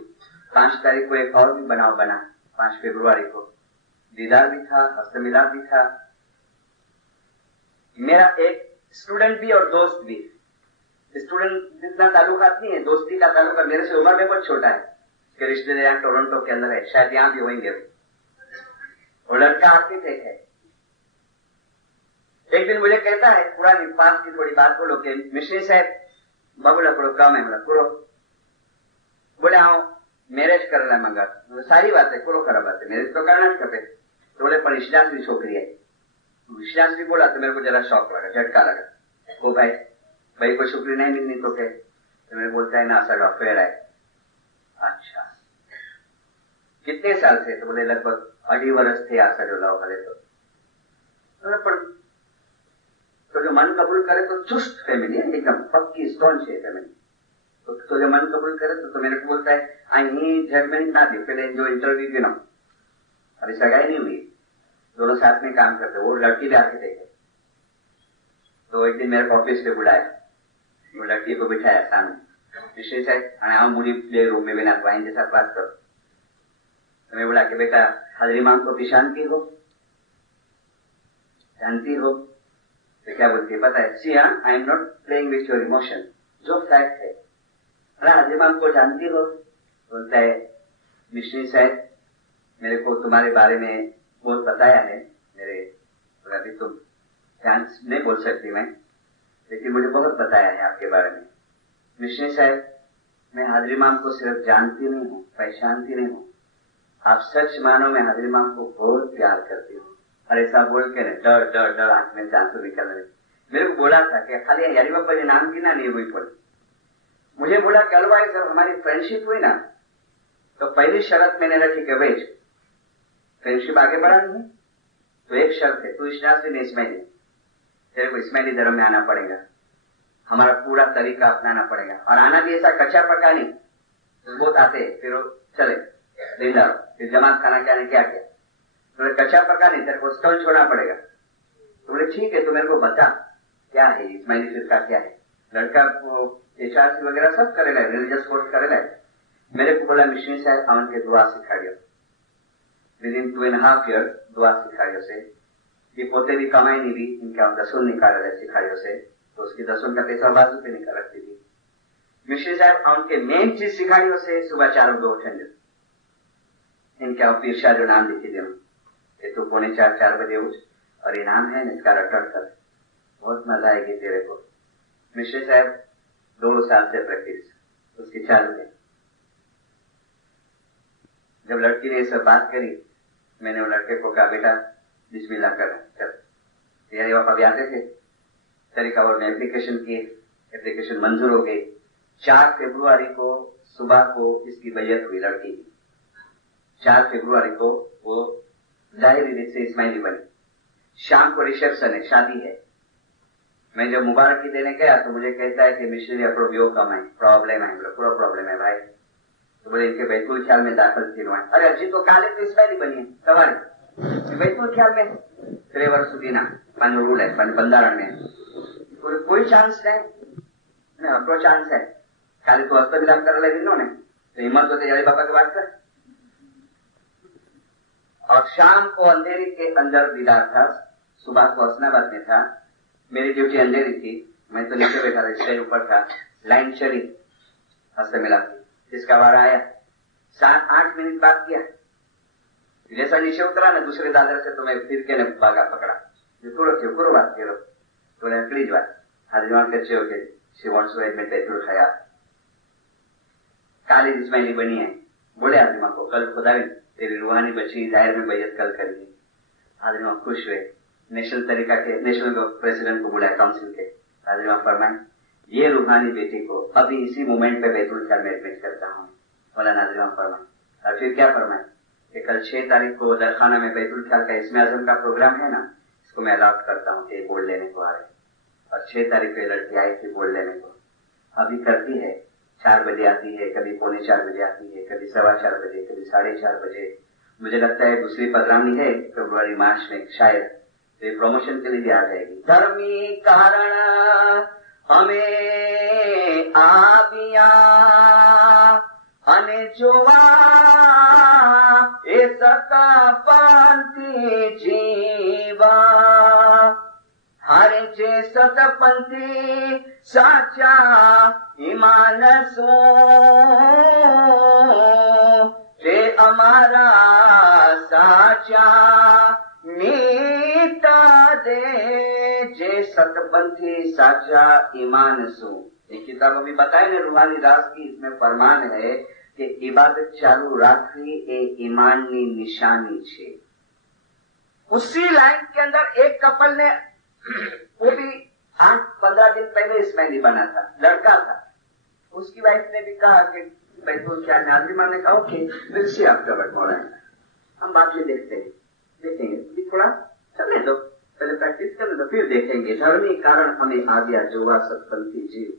5 तारीख को एक और भी बनाव बना, 5 फरवरी को दीदार भी था, हस्तमिलाप भी था. मेरा एक स्टूडेंट भी और दोस्त भी. स्टूडेंट जितना ताल्लुकात नहीं है, दोस्ती का ताल्लुका मेरे से उम्र में बहुत छोटा है. उसके रिश्तेदार यहाँ टोरंटो के अंदर है, शायद यहाँ भी होंगे. वो लड़का आर्किटेक्ट है. एक दिन मुझे कहता है, पुरानी पास की थोड़ी बात बोलो कि मिश्री साहब बाबूला करो काम है, करो. बोले हाँ मैरेज करेला मंगा. सारी बात है, करो खराब बात है, मैरेज तो करना જ खपे. तो बोले पर ईश्लासरी छोकरी है. ईश्लासरी बोला तो मेरे को जरा शौक लगा, झटका लगा. ओ भाई कोई छोकरी नहीं मिलनी तो क्या? तो मेरे बोलता है ना असल अफेयर है. अच्छा कितने साल से? तो बोले लगभग 2.5 वर्ष थे आशा जो लाओ हले. तो जो मन कबूल करे तो चुस्त फैमिली है, एकदम पक्की स्टोन है फैमिली. तो जो मन कबूल करे तो मेरे को बोलता है आई जजमेंट ना दे, पहले जो इंटरव्यू की ना. अभी सगाई नहीं हुई, दोनों साथ में काम करते. वो लड़की भी आके देखे. तो एक दिन मेरे को ऑफिस पे बुलाया, वो लड़की को बिठाया सामने. विशेष है आओ मुझे प्ले रूम में बिना वाइन जैसा बात करो. तो मैं बोला कि बेटा हाजरी मांग को पहचानती हो? जानती हो? तो क्या बोलती है पता है? See I am not playing with your emotion, जो फैक्ट है. हाजरी मांग को जानती हो? बोलता है मिश्री साहब मेरे को तुम्हारे बारे में बहुत बताया है. मेरे अभी तुम ध्यान नहीं बोल सकती मैं, लेकिन मुझे बहुत बताया है आपके बारे में. मिश्री साहब मैं हाजरी माम को सिर्फ जानती नहीं हूँ, पहचानती नहीं हूँ. आप सच मानो मैं हाजरी माम को बहुत प्यार करती हूँ. और ऐसा बोल के डर डर डर आंख में से आंसू निकल रहे. मेरे को बोला था कि खाली यारी बापा जी नाम की ना नहीं हुई पड़ी. मुझे बोला कल भाई जब हमारी फ्रेंडशिप हुई ना तो पहली शर्त मैंने रखी कि भाई फ्रेंडशिप आगे बढ़ानी है तो एक शर्त है, तू इस्लाम से इस्माइली, तेरे को इस्माइली धर्म में आना पड़ेगा. हमारा पूरा तरीका अपनाना पड़ेगा. और आना भी ऐसा कच्चा पक्का नहीं, बहुत आते फिर चले दिलदार फिर जमात खाना क्या ने क्या किया. तो कच्चा पक्का नहीं, तेरे को स्टोन छोड़ना पड़ेगा. तो बोले ठीक है, तो मेरे को बता क्या है इस्माइली फिरका क्या है. लड़का को HRC वगैरह सब करेगा, रिलीजियस कोर्स करेगा. मेरे को बोला मिश्री साहब अमन के दुआ सिखाड़ियो. विदिन 2.5 years दुआ सिखाड़ियो से ये पोते भी कमाई नहीं भी इनका दसून निकाल रहे सिखाड़ियों से. तो उसकी दसून का पैसा बाजू पे निकाल रखती थी. मिश्री साहब उनके मेन चीज सिखाड़ियों से सुबह 4 बजे उठेंगे. इनके पीर शाह जो नाम लिखी दे तो 3:45-4 बजे उठ और ये नाम है इसका रटट कर, बहुत मजा आएगी तेरे को. मिश्री साहब 2 साल से प्रैक्टिस उसकी चालू है. जब लड़की ने सब बात करी मैंने वो लड़के को कहा बेटा बिस्मिल्लाह कर. यारी बापा भी आते थे. तरीका और में एप्लीकेशन किए, एप्लीकेशन मंजूर हो गई. 4 फरवरी को सुबह को इसकी बैयत हुई लड़की की. 4 फरवरी को वो जाहिर रीत से इस्माइली बनी. शाम को रिसेप्शन है, शादी है. मैं जब मुबारकी देने गया तो मुझे कहता है कि मिश्री अपनो वियो कम है, प्रॉब्लम है, पूरा प्रॉब्लम है भाई. तो बोले इनके बैतुल ख्याल में दाखिल थी. अरे अजी तो काले तो इस्माइली बनी है सवारी बैतुल ख्याल में 3 वर्ष सुधी ना पान रूल है, पान बंधारण में कोई चांस नहीं. अपनो चांस है. खाली तो हस्तमिलाप कर ले दिनो ने तो हिम्मत होते यारी बापा की बात कर. और शाम को अंधेरी के अंदर दीदार था. सुबह को हसनाबाद में था. मेरी ड्यूटी अंधेरी थी, मैं तो नीचे बैठा था, स्टेज ऊपर था. लाइन चली हस्तमिलाप की. इसका वारा आया. 7-8 मिनट बात किया. जैसा नीचे उतरा ना दूसरे दादर से तो मैं फिर के ने भागा पकड़ा. करो बात करो. तो अकड़ी बात हाजरीमान कच्चे हो गए. She wants to admit Baitul Khayal काली इस्माइली बनी है. बोले हाजरीमा को कल खुदाविन तेरी रूहानी बच्ची जाहिर में बैयत कल करेगी. हाजरीमा खुश हुए. नेशनल तरीका के नेशनल प्रेसिडेंट को बुलाया काउंसिल के. हाजरीमा फरमाए ये रूहानी बेटी को अभी इसी मोमेंट पे बैतुल ख्याल में एडमिट करता हूँ. बोला हाजरीमा फरमाए. और फिर क्या फरमाए कि कल 6 तारीख को दरखाना में बैतुल ख्याल का इसमें आजम का प्रोग्राम है ना, इसको मैं अलॉट करता हूँ कि बोल लेने को आ रहे, और 6 तारीख को लड़की आई थी बोल लेने को, अभी करती है, 4 बजे आती है, कभी 3:45 बजे आती है, कभी 4:15 बजे, कभी 4:30 बजे। मुझे लगता है दूसरी प्रोग्राम है फरवरी मार्च में शायद, तो ये प्रमोशन के लिए भी आ जाएगी। धर्मी कारण हमें आबिया अने जोवा ए सका पंथी जीवा, हरे जे सतपंथी साचा ईमान सो जे अमारा साचा मीता दे, जे सतपंथी साचा ईमान सो। ये किताब अभी बताए ने रूहानी दास की, इसमें फरमान है कि इबादत चालू राखवी ए ईमाननी निशानी छे। उसी लाइन के अंदर एक कपल ने, वो भी 8-15 दिन पहले इसमें बना था, लड़का था, उसकी वाइफ ने भी कहा कि भाई तो क्या नाज़िमा ने कहा कि फिर से आप कवर मौलाना, हम बाद में देखेंगे भी थोड़ा चलने दो, पहले प्रैक्टिस करने दो फिर देखेंगे। धर्मी कारण हमें आ गया जोवा सतपंथी जीव,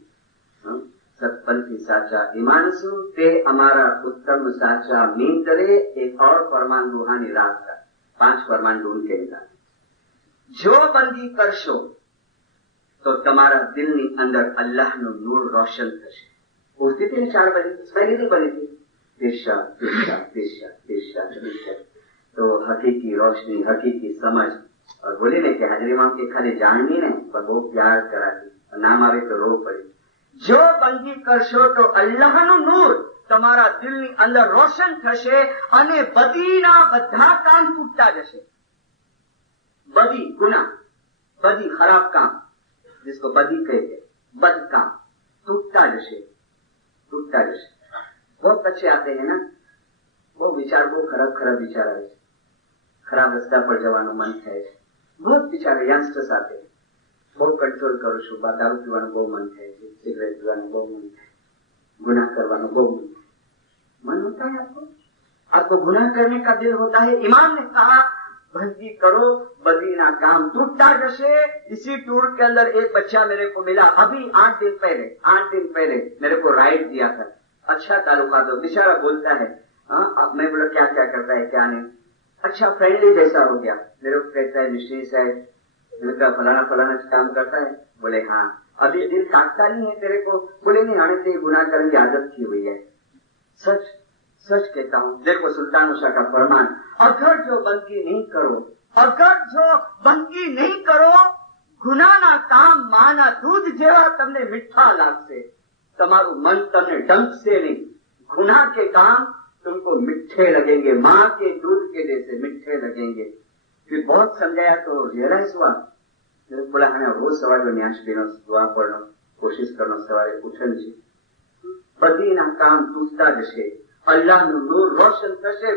सतपंथी साचा ईमानसु ते हमारा उत्तम साचा मीन करे। एक और फरमान रूहानी रात का 5 फरमान ढूंढ के निकाले। जो बंदी करशो तो तमारा दिलनी अंदर अल्लाहનું નૂર રોશન થશે। ઉઠતી હતી 4 બજે, સવારે नहीं बनी थी, दिशा दिशा दिशा दिशा दिशा, तो हकीकी रोशनी, हकीकी समझ, और बोली ने कि हाजरी मां के खाली जाननी ने पर वो प्यार कराती, नाम आवे तो रो पड़ी। जो बंदी करशो तो अल्लाहનું નૂર તમારા દિલની અંદર રોશન થશે અને બદીના બધા કામ તૂટતા જશે। बदी गुना, बदी खराब काम, जिसको बदी कहते, बद काम टूटता जैसे, टूटता जैसे। बहुत अच्छे आते हैं ना, वो विचार वो खराब विचार आए, खराब रस्ता पर जवानो मन है, बहुत विचार यंगस्टर्स आते हैं, बहुत कंट्रोल करो छू, दारू पीवानो बहु मन है, सिगरेट पीवानो बहु मन है, गुनाह करवानो बहु मन होता है। आपको गुनाह करने का दिल होता है। इमाम ने कहा बंदी करो, बदीना काम टूटता जैसे। इसी टूर के अंदर एक बच्चा मेरे को मिला, अभी 8 दिन पहले मेरे को राइड दिया था, अच्छा ताल्लुका दो, बेचारा बोलता है, अब मैं बोला क्या क्या करता है क्या नहीं, अच्छा फ्रेंडली जैसा हो गया। मेरे को कहता है मिस्ट्री साहब, मैंने कहा फलाना काम करता है, बोले हाँ। अभी दिल काटता नहीं है तेरे को, बोले नहीं, आने से गुनाह करने की आदत की हुई है। सच कहता हूँ, देखो सुल्तान उषा का फरमान, अगर जो बंदगी नहीं करो, गुनाना काम माना दूध जेवा तमने मीठा लागसे। तमारू मन तमने डंकसे नहीं, गुनाह के काम तुमको मीठे लगेंगे, माँ के दूध के जैसे मीठे लगेंगे। फिर बहुत समझाया तो रियलाइज हुआ, मेरे बोला हाँ रोज सवारे न्यास पीनो, दुआ पढ़नो, कोशिश करनो, सवारे उठन जी, बदीना काम तूटता जશે, અલ્લાહનું નૂર રોશન થશે।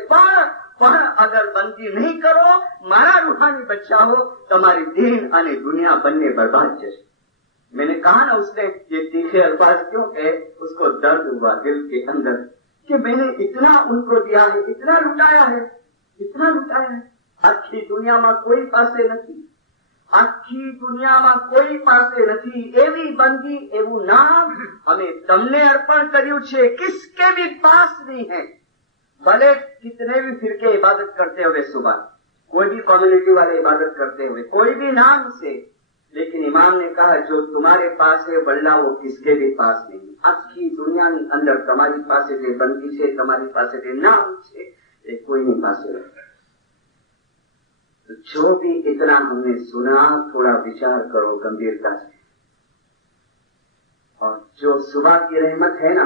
પણ અગર બંદી નહીં કરો, મારા રૂહાની બચ્ચાઓ, તમારી દીન અને दुनिया बनने बर्बाद जैसे। मैंने कहा ना उसने ये तीखे अल्फाज क्यों कहे, उसको दर्द हुआ दिल के अंदर कि मैंने इतना उनको दिया है, इतना लुटाया है। आखी दुनिया में कोई पासे नहीं, आखी दुनिया में कोई पासे नहीं एवी बंदी, एवं नाम हमें तमने अर्पण कर्યું છે, किसके भी पास नहीं है। भले कितने भी फिरके इबादत करते हुए, सुबह कोई भी कम्युनिटी वाले इबादत करते हुए, कोई भी नाम से, लेकिन इमाम ने कहा जो तुम्हारे पास है बल्ला वो किसके भी पास नहीं। आखी दुनिया ની અંદર તમારી પાસે જે બંદી છે, તમારી પાસે જે નામ છે, એ કોઈની પાસે નથી। तो जो भी इतना हमने सुना, थोड़ा विचार करो गंभीरता से। और जो सुबह की रहमत है ना,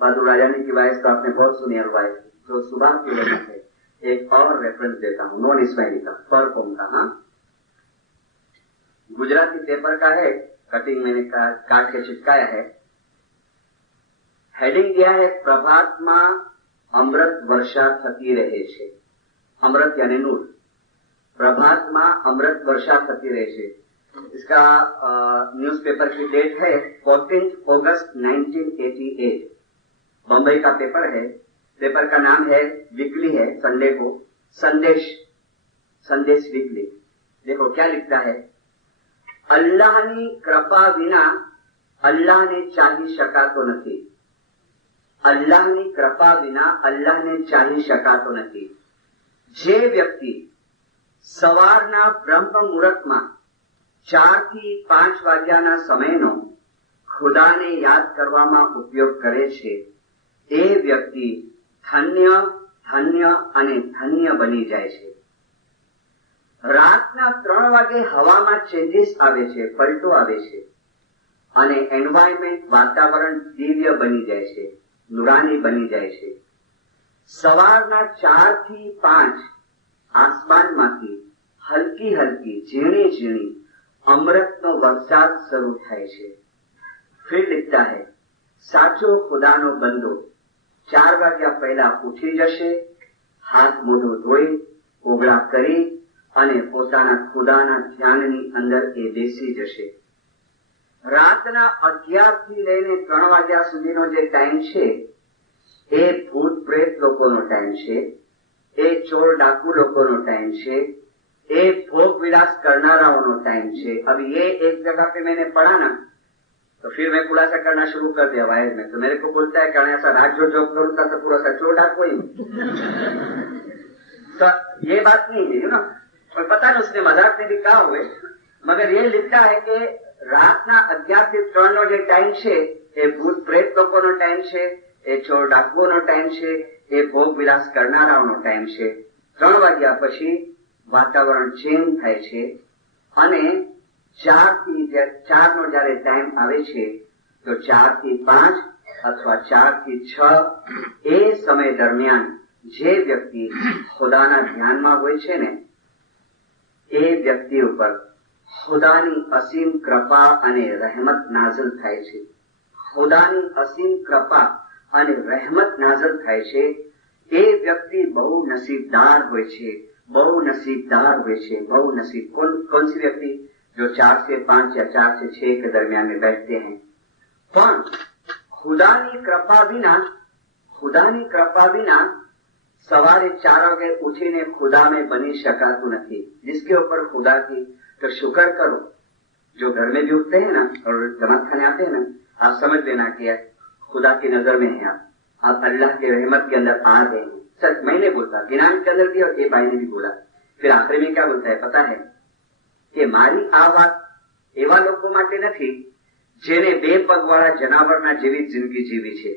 बहादुर राजानी की वाइस तो आपने बहुत सुनी है, वाइस जो सुबह की रहमत है। एक और रेफरेंस देता हूँ, नॉन इस्माइली का, परकोम का, हाँ गुजराती पेपर का है, कटिंग मैंने काट के चिपकाया है। हेडिंग दिया है प्रभात में अमृत वर्षा थती रहे छे। अमृत यानी नूर, प्रभात में अमृत वर्षा थती रहे छे। इसका न्यूज़पेपर की डेट है 14 अगस्त 1988, बम्बई का पेपर है। पेपर का नाम है, वीकली है, संडे को, संदेश वीकली। देखो क्या लिखता है, अल्लाहनी कृपा विना अल्लाहने चाही શકાતો નથી. અલ્લાહની કૃપા વિના અલ્લાહને ચાહી શકાતો નથી. જે વ્યક્તિ સવારના બ્રહ્મ મુહૂર્તમાં 4 થી 5 વાગ્યાના સમયનો ખુદાને યાદ કરવામાં ઉપયોગ કરે છે, એ વ્યક્તિ ધન્ય ધન્ય અને ધન્ય બની જાય છે. રાતના 3 વાગે હવામાં ચેન્જીસ આવે છે, પલટો આવે છે અને એન્વાયરમેન્ટ વાતાવરણ દિવ્ય બની જાય છે, નુરાની બની જાય છે. સવારના 4 થી 5 આસમાનમાંથી હલકી હલકી ઝીણી ઝીણી અમૃતનો વરસાદ શરૂ થાય છે. ફિર लिखता है, સાચો ખુદાનો બંદો 4 વાગ્યા પહેલા ઉઠી જશે, હાથ મોઢું ધોઈ કોગળા કરી અને પોતાના ખુદાના ધ્યાનની અંદર એ બેસી જશે. રાતના 11 થી લઈને 3 વાગ્યા સુધીનો જે ટાઈમ છે એ ભૂત પ્રેત લોકોનો ટાઈમ છે, એ ચોર ડાકુ લોકોનો ટાइम છે, એ भोग विलास करनाराओं टाइम છે. अभी ये एक जगह पे मैंने पढ़ा ना, तो फिर मैं खुलासा करना शुरू कर दिया वायद में. तो मेरे को बोलता है कि ऐसा रात जो जॉब करूंगा तो पूरा सा चोर डाकू ही. तो ये बात नहीं है ना, और पता नहीं उसने मजाक में भी कहा हुए, मगर ये लिखता है कि રાતના 11 થી 3 નો જે ટાઈમ છે એ ભૂત પ્રેત લોકોનો ટાઈમ છે, એ ચોર ડાકુઓનો ટાઈમ છે, એ ભોગ વિલાસ કરનારાઓનો ટાઈમ છે. 3 વાગ્યા પછી વાતાવરણ ચેન્જ થાય છે અને 4 નો જયારે ટાઈમ આવે છે તો 4 થી 5 અથવા 4 થી 6 એ સમય દરમિયાન જે વ્યક્તિ ખુદાના ધ્યાનમાં હોય છે ને, એ વ્યક્તિ ઉપર ખુદાની અસીમ કૃપા અને રહેમત નાઝિલ થાય છે. ખુદાની અસીમ કૃપા અને રહેમત નાઝિલ થાય છે. એ વ્યક્તિ બહુ નસીબદાર હોય છે, બહુ નસીબદાર હોય છે, બહુ નસીબ. कौन सी व्यक्ति जो 4 से 5 या 4 से 6 के दरमियान में बैठते हैं. પણ ખુદાની કૃપા વિના સવારે 4 વાગે ઉઠીને खुदा में बनी शकाતું નથી. जिसके ऊपर खुदा की तो शुक्र करो. जो घर में भी उठते हैं ना और जमात खाने आते हैं ना, आप समझ लेना कि खुदा की नजर में है, आप अल्लाह के रहमत के अंदर आ गए हैं. सच मैंने बोलता, गिनान के अंदर भी और ये भाई ने भी बोला. फिर आखिर में क्या बोलता है पता है कि मारी आ વાત એવા લોકો માટે નથી જેને 2 પગવાળા જનાવરના જેવી જિંદગી જીવી છે.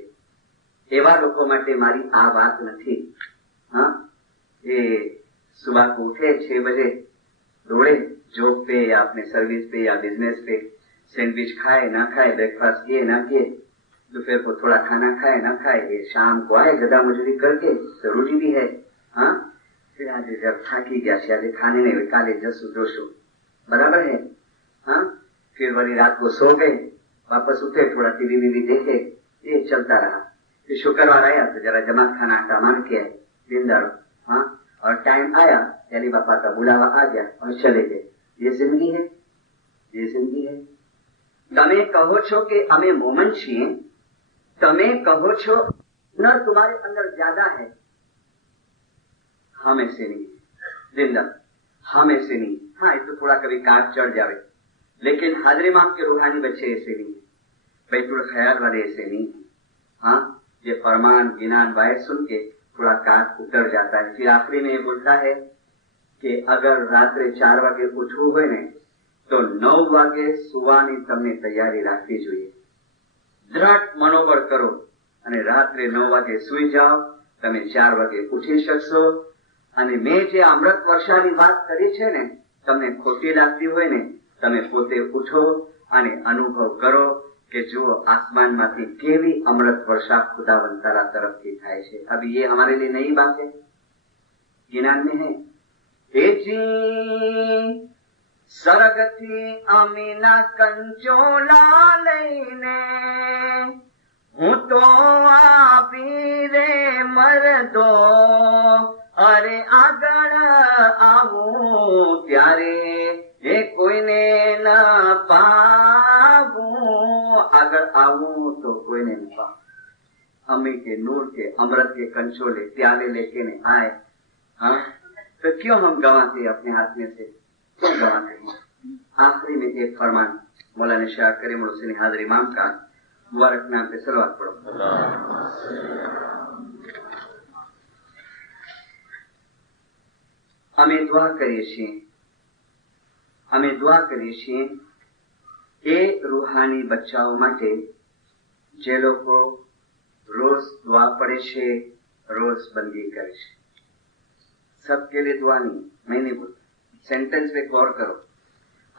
એવા લોકો માટે મારી આ વાત નથી. हाँ, ये सुबह को उठे 6 बजे, दौड़े जॉब पे या अपने सर्विस पे या बिजनेस पे, सैंडविच खाए ना खाए, ब्रेकफास्ट किए ना किए, दोपहर को थोड़ा खाना खाए ना खाए, ये शाम को आए गदा मजूरी करके, जरूरी भी है. हाँ, फिर आज जब थाकी गया आज खाने नहीं हुए, काले जसू जोशो, बराबर है. हाँ, फिर वही रात को सो गए, वापस उठे, थोड़ा टीवी वीवी देखे, ये चलता रहा. फिर शुक्रवार आया तो जरा जमात खाना आटा मान के आए दिनदारो. हाँ, और टाइम आया यानी बापा का बुलावा आ गया और चले गए. ये जिंदगी है, ये जिंदगी है. તમે કહો છો કે અમે મોમન છીએ, તમે કહો છો हुनर तुम्हारे अंदर ज्यादा है, हम ऐसे नहीं जिंदा, हम ऐसे नहीं. हाँ, ये तो थोड़ा कभी काट चढ़ जावे, लेकिन हाजरी माम के रूहानी बच्चे ऐसे नहीं, बैतुल ख्याल वाले ऐसे नहीं. हाँ, ये फरमान गिनान वायद सुन के थोड़ा काट उतर जाता है. फिर आखिरी में ये बोलता है कि अगर रात्रे 4 वागे उठવું હોય ને તો 9 વાગે સુવાની તમને તૈયારી રાખવી જોઈએ. દ્રઢ મનોબળ કરો અને રાત્રે 9 વાગે સુઈ જાઓ, તમે 4 વાગે ઉઠી શકશો. અને મેં જે અમૃત વર્ષાની વાત કરી છે ને, તમને ખોટી લાગતી હોય ને, તમે પોતે ઉઠો અને અનુભવ કરો कि जो आसमान माथी केवी अमृत वर्षा खुदावंद तारा तरफ की थाय छे. अभी ये हमारे लिए नई बात है, गिनान में है. तेजी सरगथी अमीना कंचोला लईने हूँ तो आवी रे मरदो, अरे आगळ आवूं त्यारे ये कोईने न पावूं, आगर आऊं तो कोई नहीं पा. अम्मी के नूर के अमृत के कंचोले प्याले लेके ने आए. हाँ, तो क्यों हम गंवाते अपने हाथ में से. क्या दवा करें। आखिरी में एक फरमान मौलाना शाह करीम हुसैन हाजिर इमाम का, मुबारक नाम पे सलवात पढ़ो। અમે દુઆ કરીએ છીએ એ રૂહાની બચ્ચાઓ માટે જે લોકો રોજ દુઆ પढ़े છે, रोज बंदगी करे છે। सबके लिए दुआ नहीं, मैं नहीं बोलता, सेंटेंस पे गौर करो।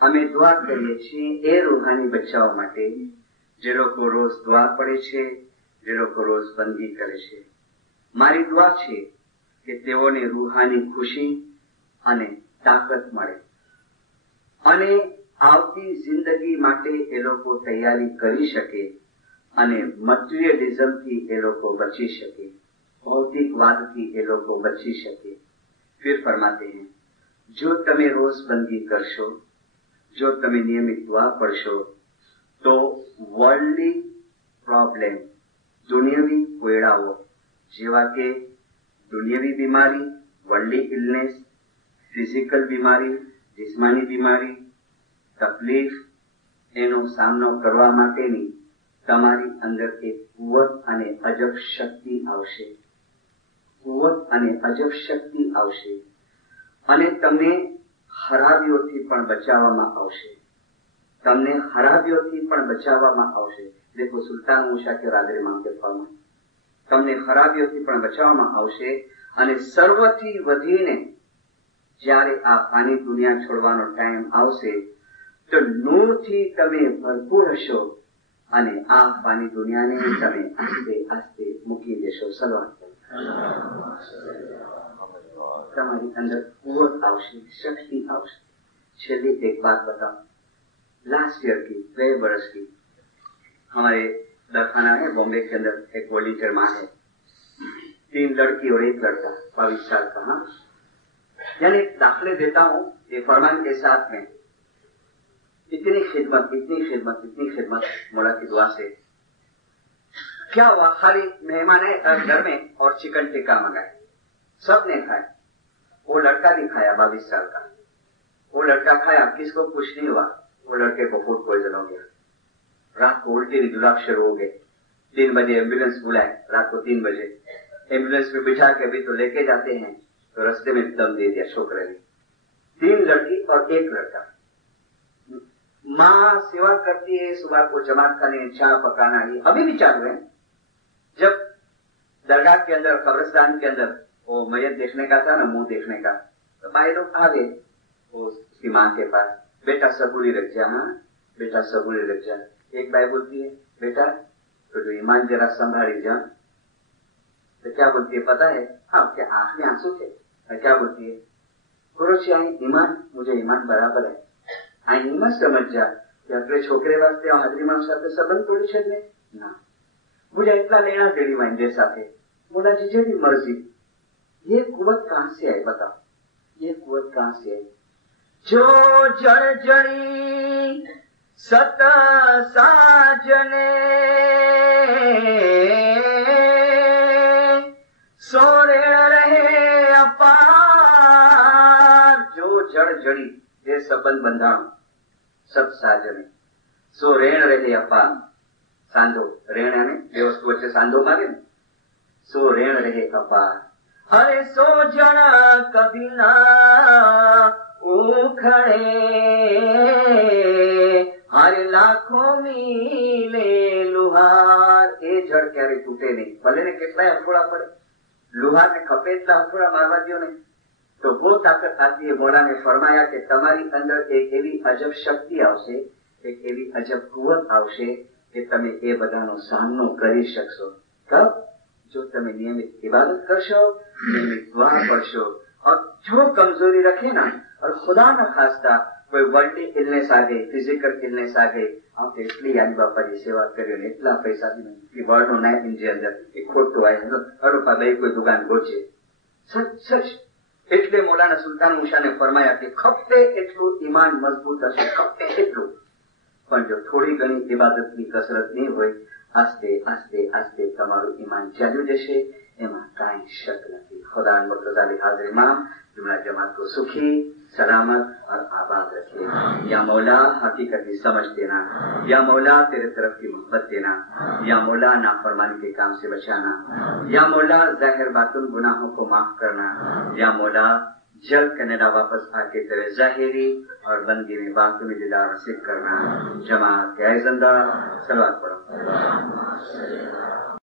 અમે દુઆ કરીએ છીએ એ રૂહાની બચ્ચાઓ માટે જે લોકો રોજ દુઆ પढ़े છે, જે લોકો રોજ બંદગી કરે છે। મારી દુઆ છે કે તેઓને રૂહાની ખુશી અને તાકાત મળે અને આવતી જિંદગી માટે એ લોકો તૈયારી કરી શકે અને મટીરિયલિઝમથી એ લોકો બચી શકે, ભૌતિકવાદથી એ લોકો બચી શકે। फिर फरमाते हैं, जो તમે રોજ બંદગી કરશો, જો તમે નિયમિત દુઆ પડશો તો વર્લ્ડલી પ્રોબ્લેમ, દુનિયાવી કોયડાઓ જેવા કે દુનિયાવી બીમારી, વર્લ્ડલી ઇલનેસ, ફિઝિકલ બીમારી, જિસ્માની બીમારી, તકલીફ, એનો સામનો કરવા માટેની તમારી અંદર એક કુવત અને અજબ શક્તિ આવશે, કુવત અને અજબ શક્તિ આવશે અને તમને ખરાબીઓથી પણ બચાવવામાં આવશે, તમને ખરાબીઓથી પણ બચાવવામાં આવશે। देखो सुल्तान मूसा के रादरी मां के फरमान, તમને ખરાબીઓથી પણ બચાવવામાં આવશે અને સર્વથી વધીને જ્યારે આ પાની દુનિયા છોડવાનો ટાઈમ આવશે તો નૂરથી તમે ભરપૂર હશો અને આ પાની દુનિયાને તમે આસ્તે આસ્તે મૂકી દેશો। સલવાત તમારી અંદર કુવત આવશે, શક્તિ આવશે। છેલ્લી एक बात बताओ, लास्ट ईयर की 2 वर्ष की हमारे दरखाना है बॉम्बे के अंदर, एक वॉलंटियर माँ है, 3 लड़की और 1 लड़का 22 साल का। हाँ, यानी दाखिले देता हूँ ये फरमान के साथ में। इतनी खिदमत मौला की दुआ से। क्या हुआ, खाली मेहमान है घर में और चिकन टिक्का मंगाए, सबने खाया। वो लड़का भी खाया 22 साल का, वो लड़का खाया, किसको कुछ नहीं हुआ, वो लड़के को फूड पॉइजन हो गया। रात को उल्टी जुलाब शुरू हो गए। 3 बजे एम्बुलेंस बुलाए, रात को 3 बजे एम्बुलेंस में बिठा के भी तो लेके जाते हैं, तो रास्ते में दम दे दिया छोकरे ने। 3 लड़की और 1 लड़का। माँ सेवा करती है, सुबह को जमात खाने, चाय पकाना, ये अभी भी चालू है। जब दरगाह के अंदर, कब्रिस्तान के अंदर वो मैयत देखने का था ना, मुंह देखने का, तो भाई लोग आ गए उसकी माँ के पास, बेटा सबूरी रख जा, हाँ बेटा सबूरी रख जा। एक भाई बोलती है, बेटा तो जो ईमान जरा संभाली जा। तो क्या बोलती है पता है, हाँ क्या आंख में आंसू थे, क्या बोलती है, कुरोची आई ईमान, मुझे ईमान बराबर है, आई ईमान समझ जा कि अपने छोकरे वास्ते हाजरी माम साथे संबंध तोड़ी छे ना, मुझे इतना लेना देनी माइंडे साथे, बोला जीजे की मर्जी। ये कुवत कहां से आई बताओ, ये कुवत कहां से आई? जो जड़ जड़ी सत साजने सोरे रहे अपार। जो जड़ जड़ी ये संबंध बंधाणो सत साजने सो रेण रहे अपार। सांधो रेण ने बे वस्तु वच्चे सांधो मागे ने, सो रेण रहे अपार। अरे सो जड़ा कभी ना उखड़े, हरे लाखों मीले लुहार। ए जड़ क्यारे तूटे नहीं, भले ने કેટલાય હથોડા પડે, લુહાર ને ખપે એટલા હથોડા મારવા દ્યો નહીં, તો वो ताकत आती है। मोला ने फरमाया कि તમારી અંદર એક એવી અજબ શક્તિ આવશે, એક એવી અજબ કુવત આવશે કે તમે એ બધાનો સામનો કરી શકશો। કબ? जो તમે નિયમિત इबादत કરશો, નિયમિત दुआ पढ़शो, और जो कमजोरी रखे ना, और खुदा न खास्ता कोई वर्ल्डली इलनेस आ गई, फिजिकल इलनेस आ गई, आप એટલી યાની બાપાજી સેવા કર્યો ને એટલા પૈસા બી નહીં કે વર્લ્ડનો નાય ઇન્ડિયા અંદર એ ખોટું આવે અડોપા બે કોઈ દુકાન ગોચે। સચ એટલે મૌલાના સુલ્તાન મૂસાને ફરમાયા કે ખપે એટલું ઈમાન મજબૂત હશે, ખપે એટલું, પણ જો થોડી ઘણી ઇબાદતની કસરત નહીં હોય, આસ્તે આસ્તે આસ્તે તમારું ઈમાન ચાલ્યું જશે, એમાં કાંઈ શક નથી। खुदा मुर्तजा हाजिर इमाम जुमला जमात को सुखी, सलामत और आबाद रखे। या मौला हकीकत की समझ देना, या मौला तेरे तरफ की मोहब्बत देना, या मौला नाफरमानी के काम से बचाना, या मौला जाहिर बातुन गुनाहों को माफ करना, या मौला जल्द कनाडा वापस आके तेरे जाहिरी और बंदी में बातों में दीदार नसीब करना। जमात के जिंदा सलावत पढ़ो।